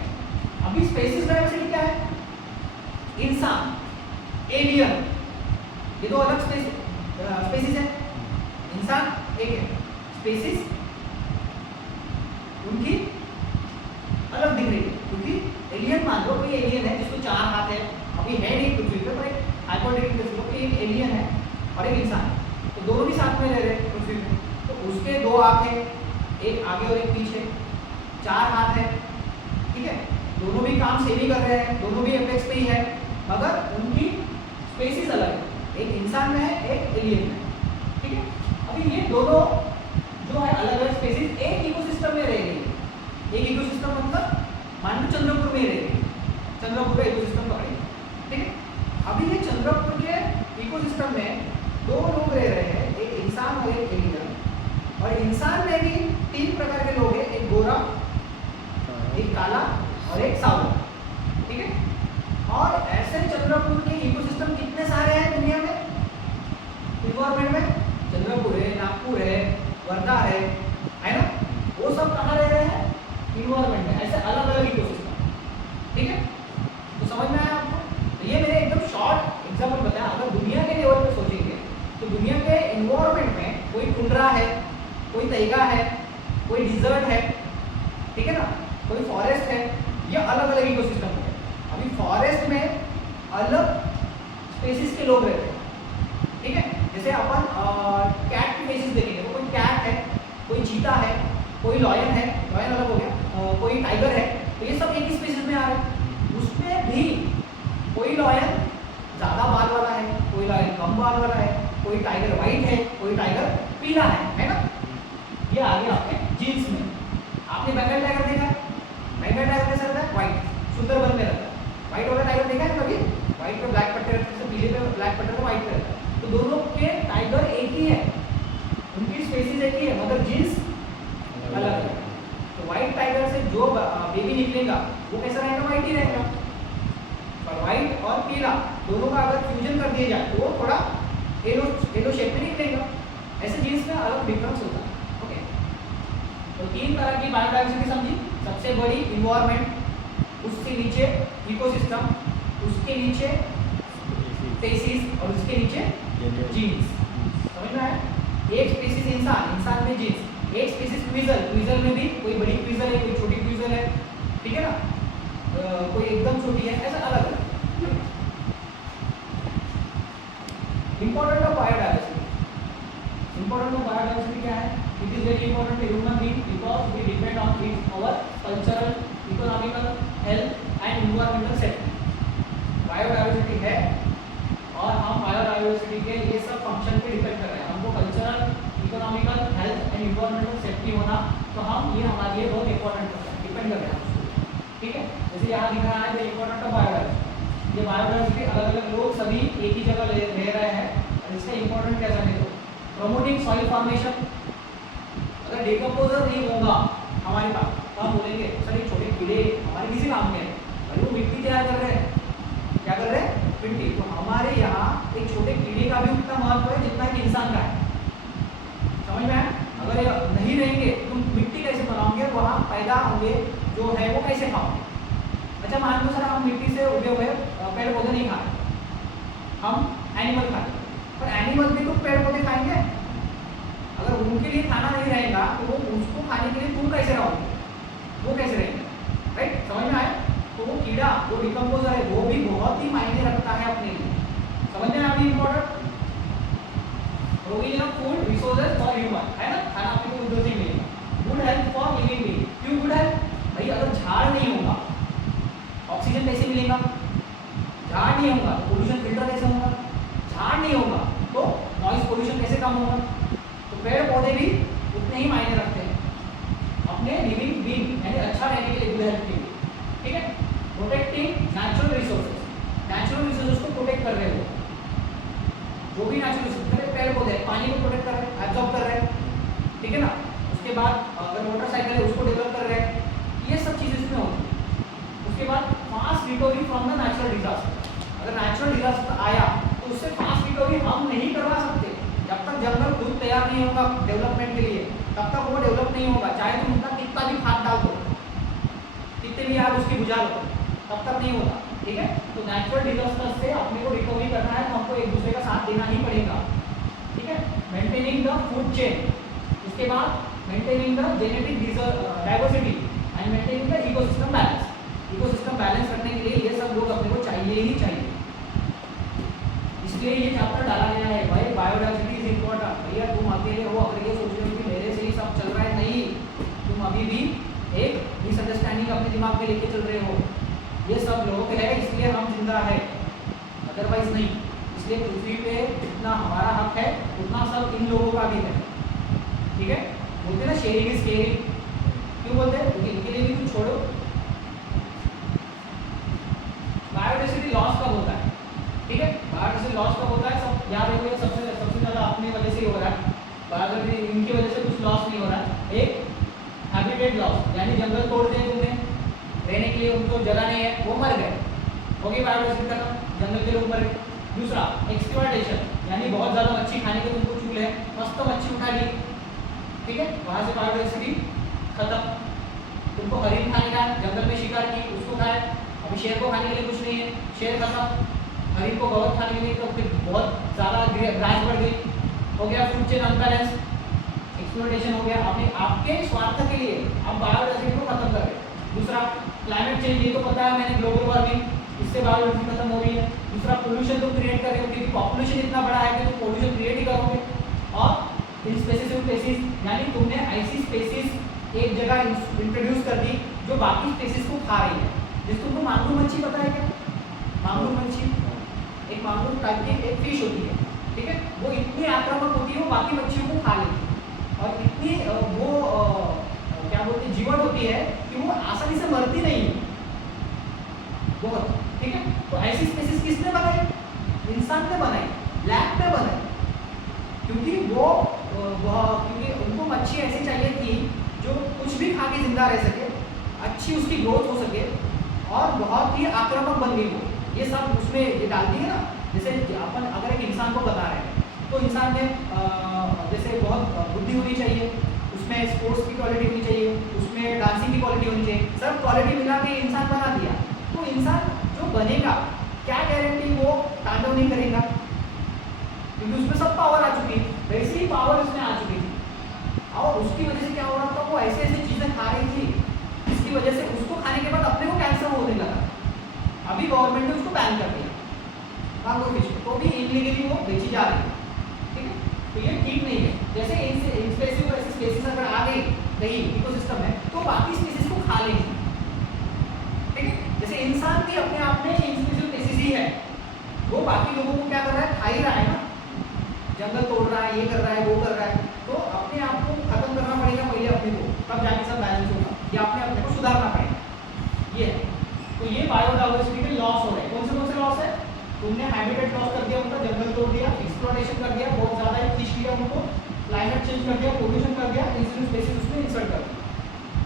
अभी स्पेसीज डाइवर्सिटी क्या है? इंसान, एलियन, ये दो अलग स्पेसीज है. इंसान एक है, स्पेसीज उनकी अलग दिख रही है, क्योंकि एलियन मान लो कोई एलियन है जिसको 4 हाथ है, अभी है नहीं पृथ्वी पे, पर एक हाइपोथेटिकल लो कि एक एलियन है और एक इंसान है, तो दोनों भी साथ में रह रहे हैं पृथ्वी पे. तो उसके 2 आँख है, एक आगे और एक पीछे, 4 हाथ है. ठीक है, दोनों भी काम सेम ही कर रहे हैं, दोनों भी एपेक्स पे ही है, मगर उनकी स्पेसीज अलग है. एक इंसान में है, एक एलियन में. ठीक है, अभी ये दोनों जो है अलग अलग स्पेसीज एक इकोसिस्टम में रह रही है. एक इकोसिस्टम मतलब मान लो चंद्रपुर में रह रही है, चंद्रपुर का इकोसिस्टम पकड़ेंगे. ठीक है, अभी ये चंद्रपुर के इकोसिस्टम में 2 लोग रह रहे हैं, एक इंसान और एक एलियन. और इंसान में भी 3 प्रकार के लोग हैं, एक गोरा, एक काला और एक सावला. ठीक है, और ऐसे चंद्रपुर के इकोसिस्टम कितने सारे हैं दुनिया में, इन्वायरमेंट में? चंद्रपुर है, नागपुर है, वर्धा है ना, वो सब कहाँ रह रहे हैं? इन्वायरमेंट में. ऐसे अलग अलग इकोसिस्टम. ठीक है, तो समझ में आया आपको? तो ये मैंने एकदम शॉर्ट एग्जांपल बताया. अगर दुनिया के लेवल पे सोचेंगे तो दुनिया के इन्वायरमेंट में कोई टुंड्रा है, कोई तैगा है, कोई डिजर्ट है, ठीक है ना, कोई फॉरेस्ट है, ये अलग अलग इकोसिस्टम है. अभी फॉरेस्ट में अलग स्पेसीज के लोग रहते हैं. ठीक है, जैसे अपन कैट की स्पेसीज देखेंगे तो कोई कैट है, कोई चीता है, कोई लॉयन है, लॉयन अलग हो गया, कोई टाइगर है, तो ये सब एक ही स्पेसीज में आ रहे हैं. उसमें भी कोई लॉयन ज़्यादा बाल वाला है, कोई लॉयन कम बाल वाला है, कोई टाइगर वाइट है, कोई टाइगर पीला है ना. ये आ गया आपके जीन्स में. आपने बंगाल टाइगर देखा है? बंगाल टाइगर कैसा रहता है? वाइट, सुंदरबन में रहता है. वाइट वाला टाइगर देखा है कभी? वाइट पे ब्लैक पट्टे रहते हैं, पीले पे ब्लैक पट्टे तो वाइट पे रहता है. तो दोनों के टाइगर एक ही है, उनकी स्पेसीज एक ही है, मगर जीन्स अलग है. तो वाइट टाइगर से जो बेबी निकलेगा वो कैसा रहेगा? वाइट ही रहेगा. पर वाइट और पीला दोनों का अगर फ्यूजन कर दिया जाए तो वो थोड़ा येलो शेप में निकलेगा. ऐसे जीन्स में अलग डिफरेंस होता है. ओके, तो 3 तरह की बायोडाइवर्सिटी समझी. सबसे बड़ी इन्वायरमेंट, उसके नीचे इकोसिस्टम, उसके नीचे स्पेसीज और उसके नीचे जीन्स. समझ में आया? एक स्पेसीज इंसान, इंसान में जीन्स. एक स्पेसीज क्विजल, क्विजल में भी कोई बड़ी क्विजल है, कोई छोटी क्विजल है. ठीक है ना, कोई एकदम छोटी है, ऐसा अलग अलग. Important of biodiversity. Important of biodiversity क्या है? It is very important to human being because we depend on it our cultural, economical, health and environmental safety. Biodiversity है और हम बायोडाइवर्सिटी के ये सब फंक्शन पे डिपेंड कर रहे हैं। हमको cultural, economical, health and environmental safety होना, तो हम ये हमारे लिए बहुत इंपॉर्टेंट होता है, डिपेंड कर रहे हैं उसको। ठीक है, जैसे यहाँ दिख रहा है द इंपॉर्टेंट ऑफ बायोडाइवर्सिटी। ये बायोडाइवर्सिटी अलग अलग लोग सभी एक ही जगह रह रहे हैं और इसका इंपॉर्टेंट क्या जाने दो। प्रमोटिंग सॉइल फॉर्मेशन, अगर डिकम्पोजर नहीं होगा हमारे पास तो हम बोलेंगे सर ये छोटे कीड़े हमारे किसी काम में है, भाई वो मिट्टी तैयार कर रहे हैं, क्या कर रहे हैं? मिट्टी। तो हमारे यहाँ एक छोटे कीड़े का भी उतना महत्व है जितना कि इंसान का है। समझ में आया? अगर ये नहीं रहेंगे तुम मिट्टी कैसे बनाओगे, वहाँ पैदा होंगे जो है वो कैसे खाओगे? अच्छा मान लो सर हम मिट्टी से उगे हुए पेड़ पौधे नहीं खाते, हम एनिमल खाते, पर एनिमल भी तो पेड़ पौधे खाएंगे। अगर उनके लिए खाना नहीं रहेगा तो वो उसको खाने के लिए तुम कैसे रहोगे? वो कैसे रहेंगे? राइट, समझ में आया? तो वो कीड़ा जो डिकम्पोजर है वो भी बहुत ही मायने रखता है अपने लिए। समझ में आया? Important provision of food resources for human, है ना? खाना अपने को उधर से मिलेगा। Good health for living being, क्यों गुड हेल्थ? भाई अगर झाड़ नहीं होगा ऑक्सीजन कैसे मिलेगा? झाड़ नहीं होगा तो पोल्यूशन फिल्टर कैसे होगा? झाड़ नहीं होगा तो नॉइज पोल्यूशन कैसे कम होगा? तो पेड़ पौधे भी उतने ही मायने रखते हैं अपने लिविंग बीइंग यानी अच्छा रहने के लिए, गुड हेल्थ के लिए। ठीक है, protecting natural resources, natural resources को प्रोटेक्ट कर रहे हो, जो भी नेचुरल रिसोर्सेज पेड़ पौधे पानी को प्रोटेक्ट कर रहे हैं, एब्जॉर्ब कर रहे हैं। ठीक है ना? उसके बाद अगर मोटरसाइकिल है उसको डेवलप कर रहे हैं, ये सब चीज़ें इसमें होती है। उसके बाद fast recovery from the natural disaster, अगर नेचुरल डिजास्टर आया तो उससे फास्ट रिकवरी हम नहीं करवा सकते। जब तक जंगल खुद तैयार नहीं होगा डेवलपमेंट के लिए तब तक वो डेवलप नहीं होगा, चाहे तुम उनका कितना भी खाद डाल दो, कितने भी आग उसकी बुझा लो, तब तक नहीं होगा। ठीक है, तो नेचुरल डिजास्टर से अपने को रिकवरी करना है तो हमको एक दूसरे का साथ देना ही पड़ेगा। ठीक है, मेंटेनिंग द फूड चेन, उसके बाद maintaining the genetic diversity and maintaining the ecosystem balance. Ecosystem balance रखने के लिए ये सब लोग अपने को चाहिए ही चाहिए, इसलिए ये चैप्टर डाला गया है। भाई बायोडाइवर्सिटी इज इम्पोर्टेंट। भैया तुम अकेले हो अगर ये सोच रहे हो कि मेरे से ही सब चल रहा है, नहीं, तुम अभी भी एक मिसअंडरस्टैंडिंग अपने दिमाग में लेके चल रहे हो। ये सब लोग है इसलिए हम जिंदा है, अदरवाइज नहीं। इसलिए पृथ्वी पे जितना हमारा हक है उतना सब इन लोगों का भी है। ठीक है, बोलते ना शेयरिंग इज केयरिंग, क्यों बोलते हैं? क्योंकि इनके लिए भी कुछ छोड़ो। बायोडाइवर्सिटी लॉस कब होता है? ठीक है, बायोडाइवर्सिटी लॉस कब होता है? सब याद रखो, सबसे ज़्यादा अपनी वजह से ही हो रहा है। बायोडाइवर्सिटी इनकी वजह से कुछ लॉस नहीं हो रहा है। एक हैबिटेट लॉस, यानी जंगल तोड़ दिए तुमने, रहने के लिए उनको जगह नहीं है, वो मर गए, होगी बायोडाइवर्सिटी खत्म, जंगल के लोग मर गए। दूसरा एक्सप्लॉयटेशन, यानी बहुत ज़्यादा मच्छी खाने के तुमको चूल है, मस्त मच्छी उठा ली, ठीक है, वहाँ से बायोडाइवर्सिटी खत्म। तुमको हरिन खाने का, जंगल में शिकार की, उसको खाए, अभी शेर को खाने के लिए कुछ नहीं है, शेर खत्म। हरिन को बहुत खाने के लिए तो फिर बहुत ज़्यादा ग्रास बढ़ गई, हो गया फूड चेन अनबैलेंस, एक्सप्लॉयटेशन हो गया। अपने आपके स्वार्थ के लिए आप बायोडाइवर्सिटी को खत्म कर रहे हैं। दूसरा क्लाइमेट चेंज, ये तो पता है मैंने, ग्लोबल वार्मिंग, इससे बायोडाइवर्सिटी खत्म हो रही है। दूसरा पोल्यूशन तुम क्रिएट कर रहे हो, क्योंकि पॉपुलेशन इतना बड़ा है कि तुम पोल्यूशन क्रिएट ही करोगे। और इन स्पेसीज, यानी तुमने ऐसी स्पेसीज एक जगह इंट्रोड्यूस कर दी जो बाकी स्पेसीज को खा रही है। जिसको तुमको मांगूर मच्छी पता है क्या? मांगूर मच्छी एक मांगूर टाइप की एक फिश होती है, ठीक है, वो इतनी आक्रामक होती है वो बाकी मच्छियों को खा लेती है और इतनी वो क्या बोलते हैं जीवन होती है कि वो आसानी से मरती नहीं है बहुत। ठीक है, तो ऐसी स्पेसीज किसने बनाई? इंसान ने बनाई, लैब में बनाई, क्योंकि क्योंकि उनको मच्छी ऐसी चाहिए थी जो कुछ भी खा के जिंदा रह सके, अच्छी उसकी ग्रोथ हो सके और बहुत ही आक्रामक बन गई वो। ये सब उसमें ये डालती है ना, जैसे अपन अगर एक इंसान को बता रहे हैं तो इंसान में जैसे बहुत बुद्धि होनी चाहिए, उसमें स्पोर्ट्स की क्वालिटी होनी चाहिए, उसमें डांसिंग की क्वालिटी होनी चाहिए, सब क्वालिटी मिला के इंसान बना दिया। तो इंसान जो बनेगा क्या गारंटी वो तांडव नहीं करेगा, क्योंकि उसमें सब पावर आ चुकी है, वैसे ही पावर उसमें आ चुकी थी और उसकी वजह से क्या हो रहा था, वो ऐसी ऐसी चीज़ें खा रही थी जिसकी वजह से उसको खाने के बाद अपने को कैंसर होने लगा। अभी गवर्नमेंट ने उसको बैन कर दिया मांगूर फिश, तो भी इलीगली वो बेची जा रही है। ठीक है, तो ये ठीक नहीं है। जैसे इन स्पेसिस ऐसी स्पेसिस अगर आ गई कहीं इकोसिस्टम में तो बाकी स्पेसिस को खा लेंगी, ठीक है। जैसे इंसान भी अपने आप में इन स्पेसिस ही है, वो बाकी लोगों को क्या कर रहा है, खा ही रहा है ना, जंगल तोड़ रहा है, ये कर रहा है, वो कर रहा है, तो अपने आप को खत्म करना पड़ेगा पहले अपने को, तब जाके सब बैलेंस होगा, या अपने को सुधारना पड़ेगा, ये है। तो ये बायोडाइवर्सिटी के लॉस हो रहे हैं। कौन से लॉस है? तुमने हैबिटेट लॉस कर दिया उनका, जंगल तोड़ दिया, एक्सप्लोरेशन कर दिया, बहुत ज़्यादा फिश किया उनको, क्लाइमेट चेंज कर दिया, पोल्यूशन कर दिया, इंसिडेंट स्पेसिस उसमें इंसर्ट कर दिया।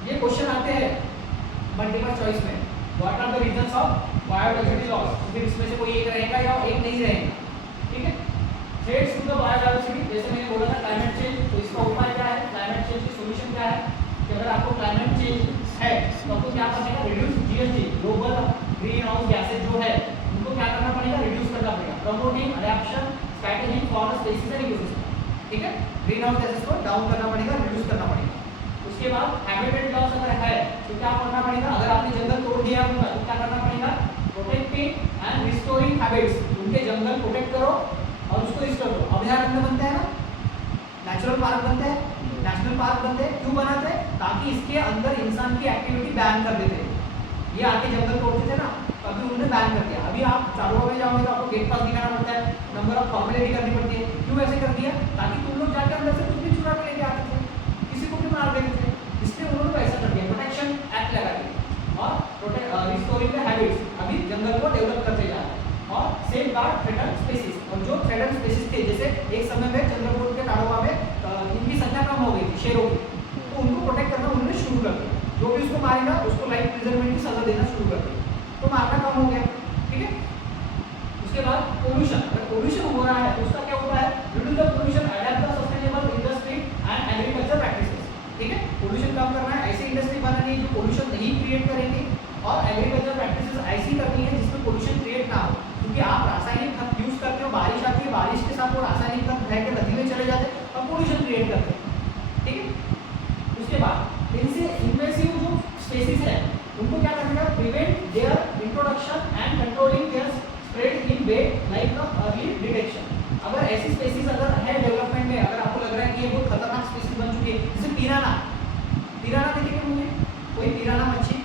ये क्वेश्चन आते हैं मल्टीपल चॉइस में, what are the reasons of biodiversity loss, फिर इसमें से कोई एक रहेगा या एक नहीं रहेगा, ठीक है। थ्रेट्स टू द बायोडाइवर्सिटी, जैसे मैंने बोला था क्लाइमेट चेंज, तो इसका उपाय क्या है, क्लाइमेट चेंज की सोल्यूशन क्या है कि अगर आपको क्लाइमेट चेंज है तो आपको क्या करना है, reduce GST, global greenhouse gases जो है उनको क्या करना पड़ेगा, रिड्यूस करना पड़ेगा, promoting adaptation strategy for the species and ecosystem, ठीक है। ग्रीन हाउस गैसेज को डाउन करना पड़ेगा, रिड्यूस करना पड़ेगा। उसके बाद हैबिटेट लॉस अगर है तो क्या करना पड़ेगा, अगर आपने जंगल तोड़ दिया उनका तो क्या करना पड़ेगा, प्रोटेक्टिंग एंड रिस्टोरिंग हैबिट्स, उनके जंगल प्रोटेक्ट करो और उसको रिस्टोर करो। अभयारण्य बनते हैं ना, नेचुरल पार्क बनते हैं, नेशनल पार्क बनते हैं, क्यों बनाते हैं, ताकि इसके अंदर इंसान की एक्टिविटी बैन कर देते हैं। ये आके जंगल तोड़ते थे ना, तो अभी उन्होंने बैन कर दिया। अभी आप चारों में जाओगे तो आपको गेट पास दिखाना पड़ता है, नंबर ऑफ फॉर्मेलिटी करनी पड़ती है। क्यों ऐसे कर दिया, ताकि तुम लोग जाकर अंदर से कुछ भी चुरा के लेके आते थे, किसी को भी मार देते थे, इसलिए उन्होंने ऐसा कर दिया, प्रोटेक्शन एक्ट लगा दिया और रिस्टोरिंग द हैबिट्स, अभी जंगल को डेवलप करते जा रहे हैं। और सेफ गार्ड थ्रेटन स्पेसीज, और जो थ्रेटन स्पेसीज थे, जैसे एक समय में चंद्रपुर के ताड़ोबा में इनकी संख्या कम हो गई थी शेरों की, तो उनको प्रोटेक्ट करना उन्होंने शुरू कर दिया, जो भी उसको मारेगा उसको लाइफ प्रिजर्वेशन की सजा देना शुरू कर दिया, तो मारना कम हो गया, ठीक है। उसके बाद पोल्यूशन, अगर पोल्यूशन हो रहा है तो उसका क्या होता है, reduce the pollution, adopt the sustainable industry and agriculture practices, ठीक है। पोल्यूशन कम करना है, ऐसी इंडस्ट्री बनानी है जो पोल्यूशन नहीं क्रिएट करेंगे, और एग्रीकल्चर प्रैक्टिसेस ऐसी करनी है जिसमें पोल्यूशन क्रिएट ना हो, क्योंकि आप रासायनिक खाद यूज करते हो, बारिश आती है, बारिश के साथ वो रासायनिक खाद बह के नदी में चले जाते हैं और पोल्यूशन क्रिएट करते हैं, ठीक है। उसके बाद इनसे इन्वेसिव जो स्पेसीज है उनको क्या करना है, prevent their introduction and controlling their spread in way like the early detection. अगर ऐसी स्पेसीज अगर है डेवलपमेंट में, अगर आपको लग रहा है कि ये बहुत खतरनाक स्पेसीज बन चुकी है, जैसे पिराना देखेंगे मुझे, कोई पिराना मच्छी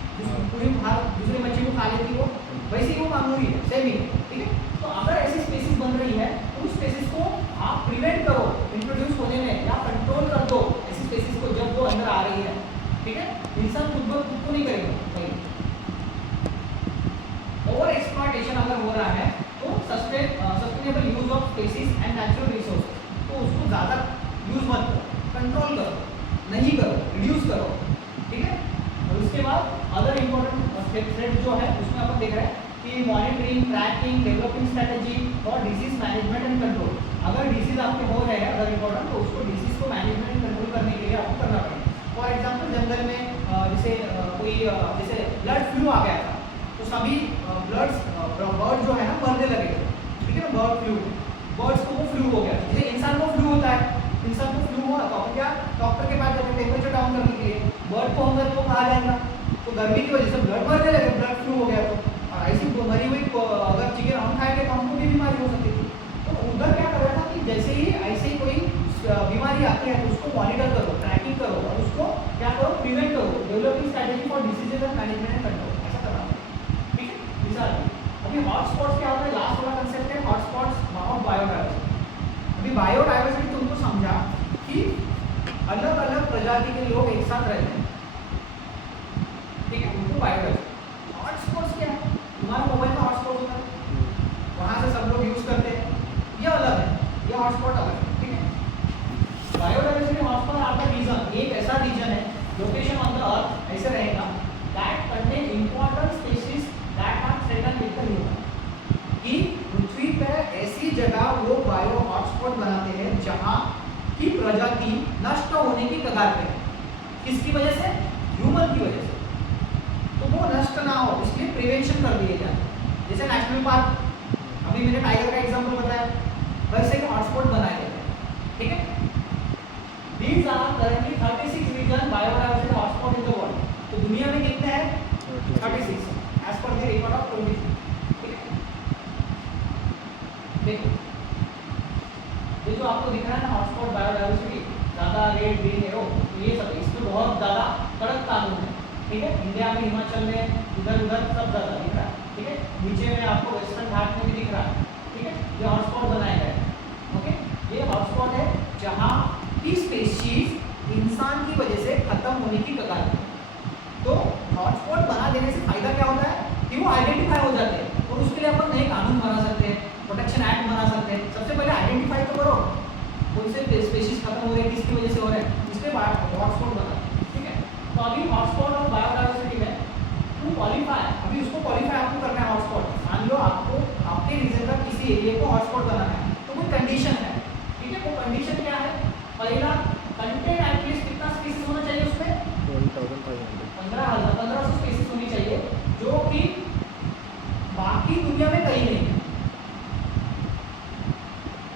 पूरी दूसरी मच्छी को खा लेती, वो वैसे ही वो मामूली है, सेम ही है, ठीक है। तो अगर ऐसी स्पेसीज बन रही है तो उस स्पेसीज को आप प्रिवेंट करो इंट्रोड्यूस होने में, या कंट्रोल कर दो ऐसी स्पेसीज को जब वो अंदर आ रही है, ठीक है। इंसान खुद को नहीं करेगा। ओवर एक्सप्लॉयटेशन अगर हो रहा है तो sustainable use of species and natural resources, तो उसको ज़्यादा यूज मत करो, कंट्रोल करो, नहीं करो, रिड्यूस करो, ठीक है। और उसके बाद अदर इम्पोर्टेंट थ्रेट जो है उसमें अपन देख रहे हैं कि मॉनिटरिंग, ट्रैकिंग, डेवलपिंग स्ट्रेटेजी और डिजीज मैनेजमेंट एंड कंट्रोल। अगर डिजीज आपके हो रहे हैं अदर इम्पोर्टेंट, तो उसको डिजीज को मैनेजमेंट एंड कंट्रोल करने के लिए आपको करना पड़ेगा। फॉर एग्जाम्पल जंगल में जैसे कोई जैसे ब्लड फ्लू आ गया था, तो सभी बर्ड जो है ना मरने लगे थे, ठीक है ना, बर्ड फ्लू, बर्ड्स को वो फ्लू हो गया। जैसे इंसान को फ्लू होता है, इंसान को फ्लू हुआ तो अपन क्या डॉक्टर के पास जाते, टेम्परेचर डाउन करने के लिए, बर्ड को होगा तो वो कहा जाएगा, तो गर्मी की वजह से ब्लड मरने लगे, ब्लड फ्लू हो गया। तो और ऐसी मरी हुई अगर चिकन हम खाएंगे तो हमको भी बीमारी हो सकती थी। तो उधर क्या कर रहा था कि जैसे ही ऐसे ही कोई बीमारी आती है तो उसको मॉनिटर करो, ट्रैकिंग करो और उसको क्या करो, प्रिवेंट करो, developing strategy for diseases and management and control, ऐसा करना है, ठीक है। विशाल अभी हॉटस्पॉट्स क्या होता है, लास्ट वाला कंसेप्ट है हॉटस्पॉट्स ऑफ बायोडाइवर्सिटी। अभी बायोडाइवर्सिटी तुमको समझा कि अलग अलग प्रजाति के लोग एक साथ रहते हैं, ठीक है, उनको बायोडाइवर्सिटी। हॉटस्पॉट्स क्या है, तुम्हारे मोबाइल में हॉटस्पॉट होता है, वहाँ से सब लोग यूज करते हैं, ये अलग है, ये हॉटस्पॉट अलग है, ठीक है। बायोडाइवर्सिटी हॉटस्पॉट आपका रीजन, एक ऐसा रीजन है, लोकेशन ऑन द अर्थ ऐसे रहेगा that contain important species that are threaten with the human, कि पृथ्वी पे ऐसी जगह वो बायो हॉटस्पॉट बनाते हैं जहाँ की प्रजाति नष्ट होने की कगार पे है। किसकी वजह से, ह्यूमन की वजह से, तो वो नष्ट ना हो इसलिए प्रिवेंशन कर दिए जाते हैं। जैसे नेशनल पार्क, अभी मैंने टाइगर का एग्जांपल बताया, वैसे ही हॉटस्पॉट बनाए गए हैं, ठीक है। These are currently 36 region biodiversity hotspot in the world. तो दुनिया में कितने हैं, 36 as per the report of 23, ठीक है। देखो ये जो आपको दिख रहा है ना hotspot biodiversity, red green arrow, ये सब इसमें बहुत ज़्यादा कड़क कानून है, ठीक है। इंडिया में, हिमाचल में, इधर उधर सब ज़्यादा दिख रहा है, ठीक है। नीचे में आपको वेस्टर्न घाट में भी दिख रहा है, ठीक है। ये हॉटस्पॉट बनाया गया है, ओके। ये हॉटस्पॉट है जहाँ की स्पेशीज इंसान की वजह से खत्म होने की कगार है। तो हॉटस्पॉट बना देने से फायदा क्या होता है कि वो आइडेंटिफाई हो जाते हैं, और उसके लिए अपन नए कानून बना सकते हैं, प्रोटेक्शन एक्ट बना सकते हैं। सबसे पहले आइडेंटिफाई तो करो कौन से स्पेशीज खत्म हो रहे हैं, किसकी वजह से हो रहे हैं, इसलिए हॉटस्पॉट बना, ठीक है। तो अभी हॉटस्पॉट और बायोडाइवर्सिटी में टू क्वालिफाई, अभी उसको क्वालिफाई आपको करना है हॉटस्पॉट। मान लो आपको आपके रीजन का किसी एरिया को हॉटस्पॉट बनाना है, तो कोई कंडीशन है, ठीक है। वो कंडीशन क्या है, पहला कंटेंट एटलीस्ट कितना स्पीसीज होना चाहिए उसमें, 1500 स्पीसीज होनी चाहिए, जो कि बाकी दुनिया में कहीं नहीं है।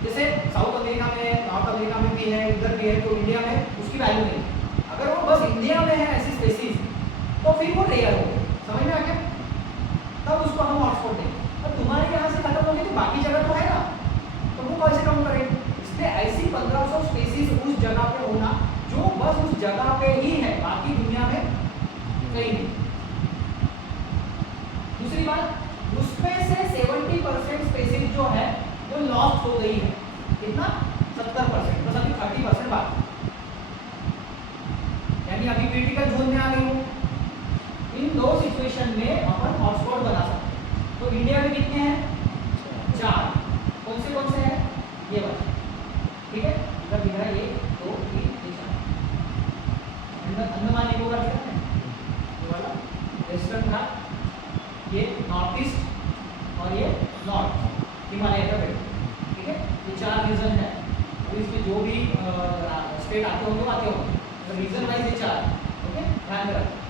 जैसे साउथ अमेरिका में, नॉर्थ अमेरिका में भी है, इधर भी है, तो इंडिया में उसकी वैल्यू नहीं। अगर वो बस इंडिया में है ऐसी स्पेसीज, तो फिर वो रेयर हो गए, समझ में आ गया, तब उसको हम हॉटस्पॉट देंगे। अब तुम्हारे यहाँ से खत्म हो गई तो बाकी जगह तो है ना, तो वो कैसे काउंट करेंगे। इसलिए ऐसी 1500 स्पेसीज उस जगह पे होना जो बस उस जगह पे ही है, बाकी दुनिया में कहीं नहीं। दूसरी बात, उसमें से 70% स्पेसीज जो है वो लॉस्ट हो गई है, कितना, 70%, बस अभी 30% बाकी, यानी अभी क्रिटिकल जोन में आ गई हो। इन दो सिचुएशन में अपन हॉटस्पॉट बना सकते हैं। तो इंडिया में कितने हैं, 4। कौन से हैं, ये वाले, ठीक है। इधर दिख रहा है ये 2 3 4, अंडमान निकोबार कितना है, ये वाला वेस्टर्न घाट, ये नॉर्थ ईस्ट, और ये नॉर्थ हिमालय का बेल्ट, ठीक है। ये 4 रीजन है। तो इसमें जो भी स्टेट आते होंगे, तो रीजन वाइज ये 4, ओके, ध्यान रखना।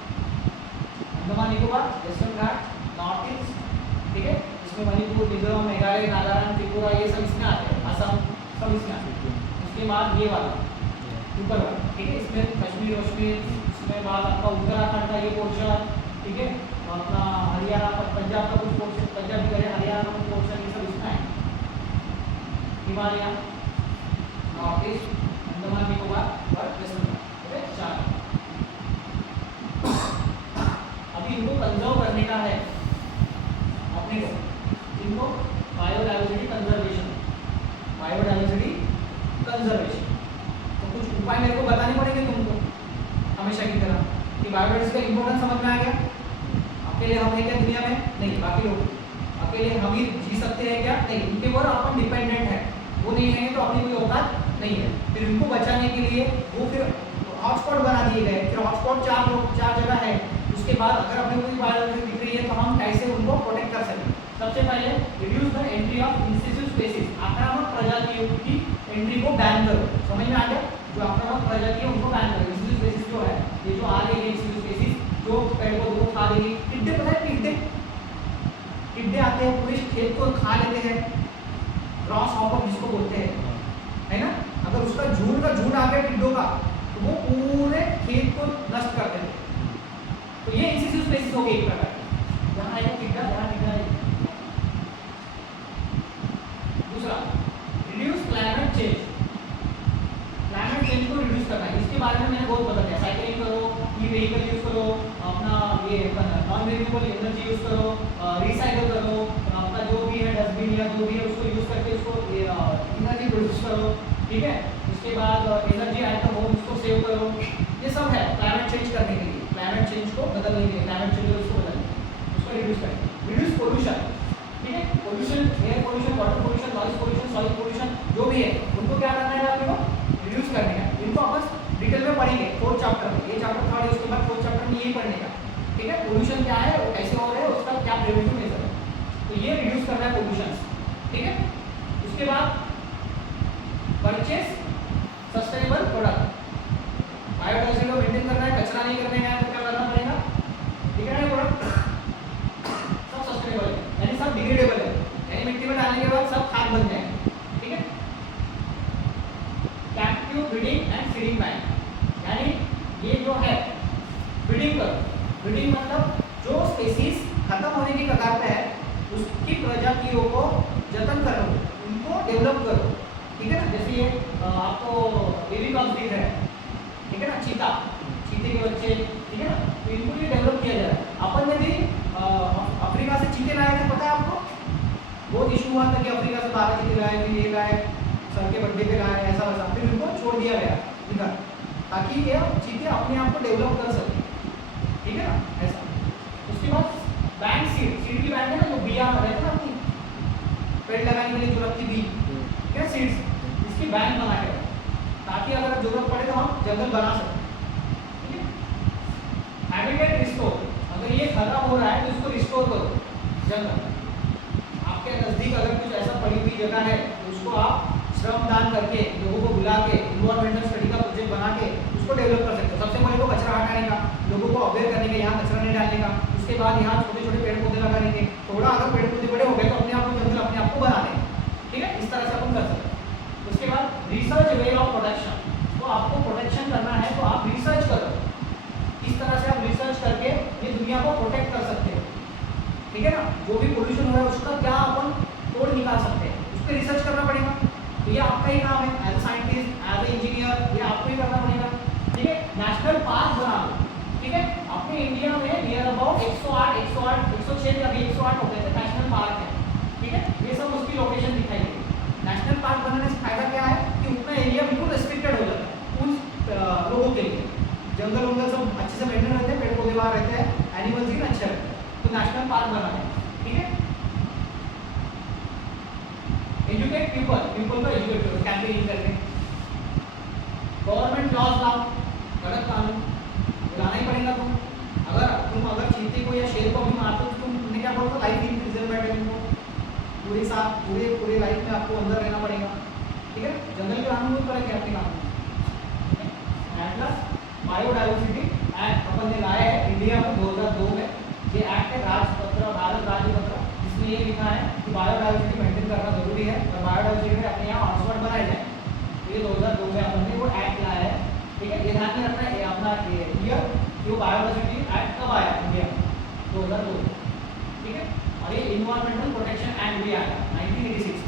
अंडमान निकोबार, वेस्टर्न घाट, नॉर्थ ईस्ट, ठीक है। इसमें मणिपुर, मिजोरम, मेघालय, नागालैंड, त्रिपुरा, ये सब इसमें आते हैं, असम सब इसमें आते हैं। उसके बाद ये वाला ऊपर वाला, ठीक है, इसमें कश्मीर वश्मीर, इसमें बाद आपका उत्तराखंड का ये पोर्शन, ठीक है, अपना हरियाणा, पंजाब का कुछ पोर्शन, पंजाब भी करे, हरियाणा का कुछ पोर्शन, ये सब इसमें है। हिमालय, नॉर्थ ईस्ट, अंडमान निकोबार और वेस्टर्न घाट, ठीक है, 4। अभी इनको कंजर्व करने का है अपने को, इनको बायोडाइवर्सिटी कंजर्वेशन, बायोडाइवर्सिटी कंजर्वेशन। तो कुछ उपाय मेरे को बताने पड़ेंगे तुमको हमेशा की तरह, कि बायोडाइवर्सिटी का इंपॉर्टेंस समझ में आ गया। अकेले हम हैं क्या दुनिया में, नहीं, बाकी लोग अकेले हम ही जी सकते हैं क्या, नहीं, उनके ऊपर अपन डिपेंडेंट है, वो नहीं है तो अपनी कोई औकात नहीं है। फिर इनको बचाने के लिए वो फिर हॉटस्पॉट बना दिए गए, फिर हॉटस्पॉट 4 जगह है। उसके बाद अगर अपने कोई बायोडाइवर्सिटी दिख रही है तो हम कैसे उनको प्रोटेक्ट कर सकें। सबसे पहले reduce the entry of invasive species, आक्रामक प्रजातियों की एंट्री को बैन करो, समझ में आ गया। जो आक्रामक प्रजाति है उनको बैन करो। इंसिसिव स्पेसीज जो है, ये जो आ रही है इंसिसिव स्पेसीज, जो पेड़ को दो खा देगी, टिड्डे, पता है टिड्डे आते हैं पूरे खेत को खा लेते हैं, क्रॉस हॉपर जिसको बोलते हैं, है ना। अगर उसका झुंड आ गया टिड्डों का, तो वो पूरे खेत को नष्ट कर देते हैं। तो ये इंसिसिव स्पेसीज हो गई एक प्रकार की, यहाँ आएगा टिड्डा, यहाँ टिड्डा आएगा। दूसरा, reduce climate change, climate change को रिड्यूस करना है। इसके बारे में मैंने बहुत बता दिया, साइकिलिंग करो, ई व्हीकल यूज करो, अपना ये नॉन रिन्यूएबल एनर्जी यूज करो, रिसाइकल करो, अपना जो भी है डस्टबिन या जो भी है उसको यूज करके उसको एनर्जी प्रोड्यूस करो, ठीक है। उसके बाद एनर्जी एट द होम, उसको सेव करो। ये सब है क्लाइमेट चेंज करने के लिए, क्लाइमेट चेंज को बदलने के लिए, क्लाइमेट चेंज उसको बदलने, उसको रिड्यूस करेंगे। रिड्यूस पोल्यूशन, ठीक है, pollution, air pollution, water pollution, noise pollution, soil pollution, जो भी है उनको क्या करना है आपको, रिड्यूस करने का। इनको अपन डिटेल में पढ़ेंगे 4th चैप्टर में, ये चैप्टर 3rd है, उसके बाद 4th चैप्टर में यही पढ़ने का, ठीक है। पोल्यूशन क्या है, कैसे हो रहा है, उसका क्या प्रिवेंटिव मेजर है, तो ये रिड्यूस करना है पोल्यूशन, ठीक है। उसके बाद परचेस सस्टेनेबल प्रोडक्ट, बायोडाइवर्सिटी को मेंटेन करना है, कचरा नहीं करने है, तो क्या करना पड़ेगा, ठीक है ना। प्रोडक्ट सब सस्टेनेबल है, यानी सब डिग्रेडेबल है, यानी मिट्टी में डालने के बाद सब खाद बन जाएंगे, ठीक है। Captive breeding and feeding bank, यानी ये जो है ब्रीडिंग करो, ब्रीडिंग मतलब जो स्पेसीज खत्म होने की कगार पे है उसकी प्रजातियों को जतन करो, उनको डेवलप करो, ठीक है ना। जैसे ये आपको बेबी कॉब्स दिख रहे हैं, चीता, चीते के बच्चे, ठीक है ना, तो इनको ये डेवलप किया जा रहा है। अपन ने भी अफ्रीका से चीते लाए थे, पता है आपको? बहुत इशू हुआ था कि अफ्रीका से 12 चीते लाए, फिर ये लाए, सर के बर्थडे पे लाए, ऐसा वैसा, फिर इनको छोड़ दिया गया इधर, ताकि ये चीते अपने आप को डेवलप कर सके, ठीक है ना, ऐसा। उसके बाद बैंक सीड की बैंक है ना, जो बिया रहते हैं ना अपनी पेड़ लगाने के लिए जो रखती बी, ठीक है, सीड्स, इसकी बैंक बना के रखें, ताकि अगर जरूरत पड़े तो हम जंगल बना सकते, ठीक है। हैबिटेट रिस्टोर, अगर ये खराब हो रहा है तो इसको रिस्टोर करो, जंगल आपके नज़दीक अगर कुछ ऐसा पड़ी हुई जगह है तो उसको आप श्रमदान करके, लोगों को बुला के, इन्वायरमेंटल स्टडी का प्रोजेक्ट बना के उसको डेवलप कर सकते हो। सबसे पहले तो कचरा हटाने का, लोगों को अवेयर करने के, यहाँ कचरा नहीं डालने का, उसके बाद यहाँ छोटे छोटे पेड़ पौधे लगाने के, थोड़ा अगर पेड़ पौधे बड़े हो गए तो अपने आप को जंगल अपने आप को बना दें, ठीक है, इस तरह से अपन कर सकते हैं। उसके बाद रिसर्च वे ऑफ प्रोटेक्शन, तो आपको प्रोटेक्शन करना है तो आप रिसर्च करो, इस तरह से आप रिसर्च करके ये दुनिया को प्रोटेक्ट कर सकते हो, ठीक है ना। जो भी पोल्यूशन हो रहा है उसका क्या अपन तोड़ निकाल सकते हैं, उस पर रिसर्च करना पड़ेगा, तो ये आपका ही काम है as a scientist, as a engineer, ये आपको ही करना पड़ेगा, ठीक है। नेशनल पार्क बना लो, ठीक है, अपने इंडिया में नियर अबाउट 108 106 या 108 हो गए थे नेशनल पार्क है, ठीक है, ये सब उसकी लोकेशन दिखाई गई। नेशनल पार्क बनाने से फायदा क्या है कि उतना एरिया बिल्कुल रेस्ट्रिक्टेड हो जाता है उन लोगों के लिए, जंगल वंगल सब अच्छे से मेंटेन रहते हैं, पेड़ पौधे वहाँ रहते हैं, एनिमल्स भी अच्छे रहते हैं, तो नेशनल पार्क बनाना है, ठीक है। एजुकेट पीपल को एजुकेट करो, कैंपेन करके, गवर्नमेंट लॉज लाओ, गलत कानून लाना ही पड़ेगा तुम अगर चीते को या शेर को भी मारते हो तो तुमने क्या बोलते हो, लाइफ इम्प्रिजनमेंट है तुमको, पूरे लाइफ में आपको अंदर रहना पड़ेगा, ठीक है। जंगल के कानून भी पड़ेंगे अपने कानून। एटलस बायोडाइवर्सिटी एक्ट अपन ने लाया है इंडिया में 2002 में, ये एक्ट है राजपत्र, भारत राज्यपत्र, जिसमें ये लिखा है कि बायोडाइवर्सिटी मेंटेन करना जरूरी है और बायोडाइवर्सिटी में अपने यहाँ हॉटस्पॉट बनाए जाए, तो ये 2002 में अपन ने वो एक्ट लाया है, ठीक है। ये ध्यान में रखना है अपना ईयर, जो बायोडाइवर्सिटी एक्ट कब आया इंडिया में, 2002, ठीक है। और ये इन्वायरमेंटल प्रोटेक्शन एक्ट भी आया 1986,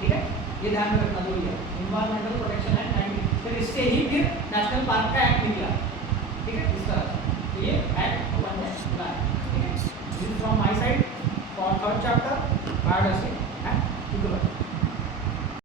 ठीक है, ये ध्यान में रखना जरूरी है, इन्वायरमेंटल प्रोटेक्शन एक्ट 19, फिर इससे ही फिर नेशनल पार्क का एक्ट निकला।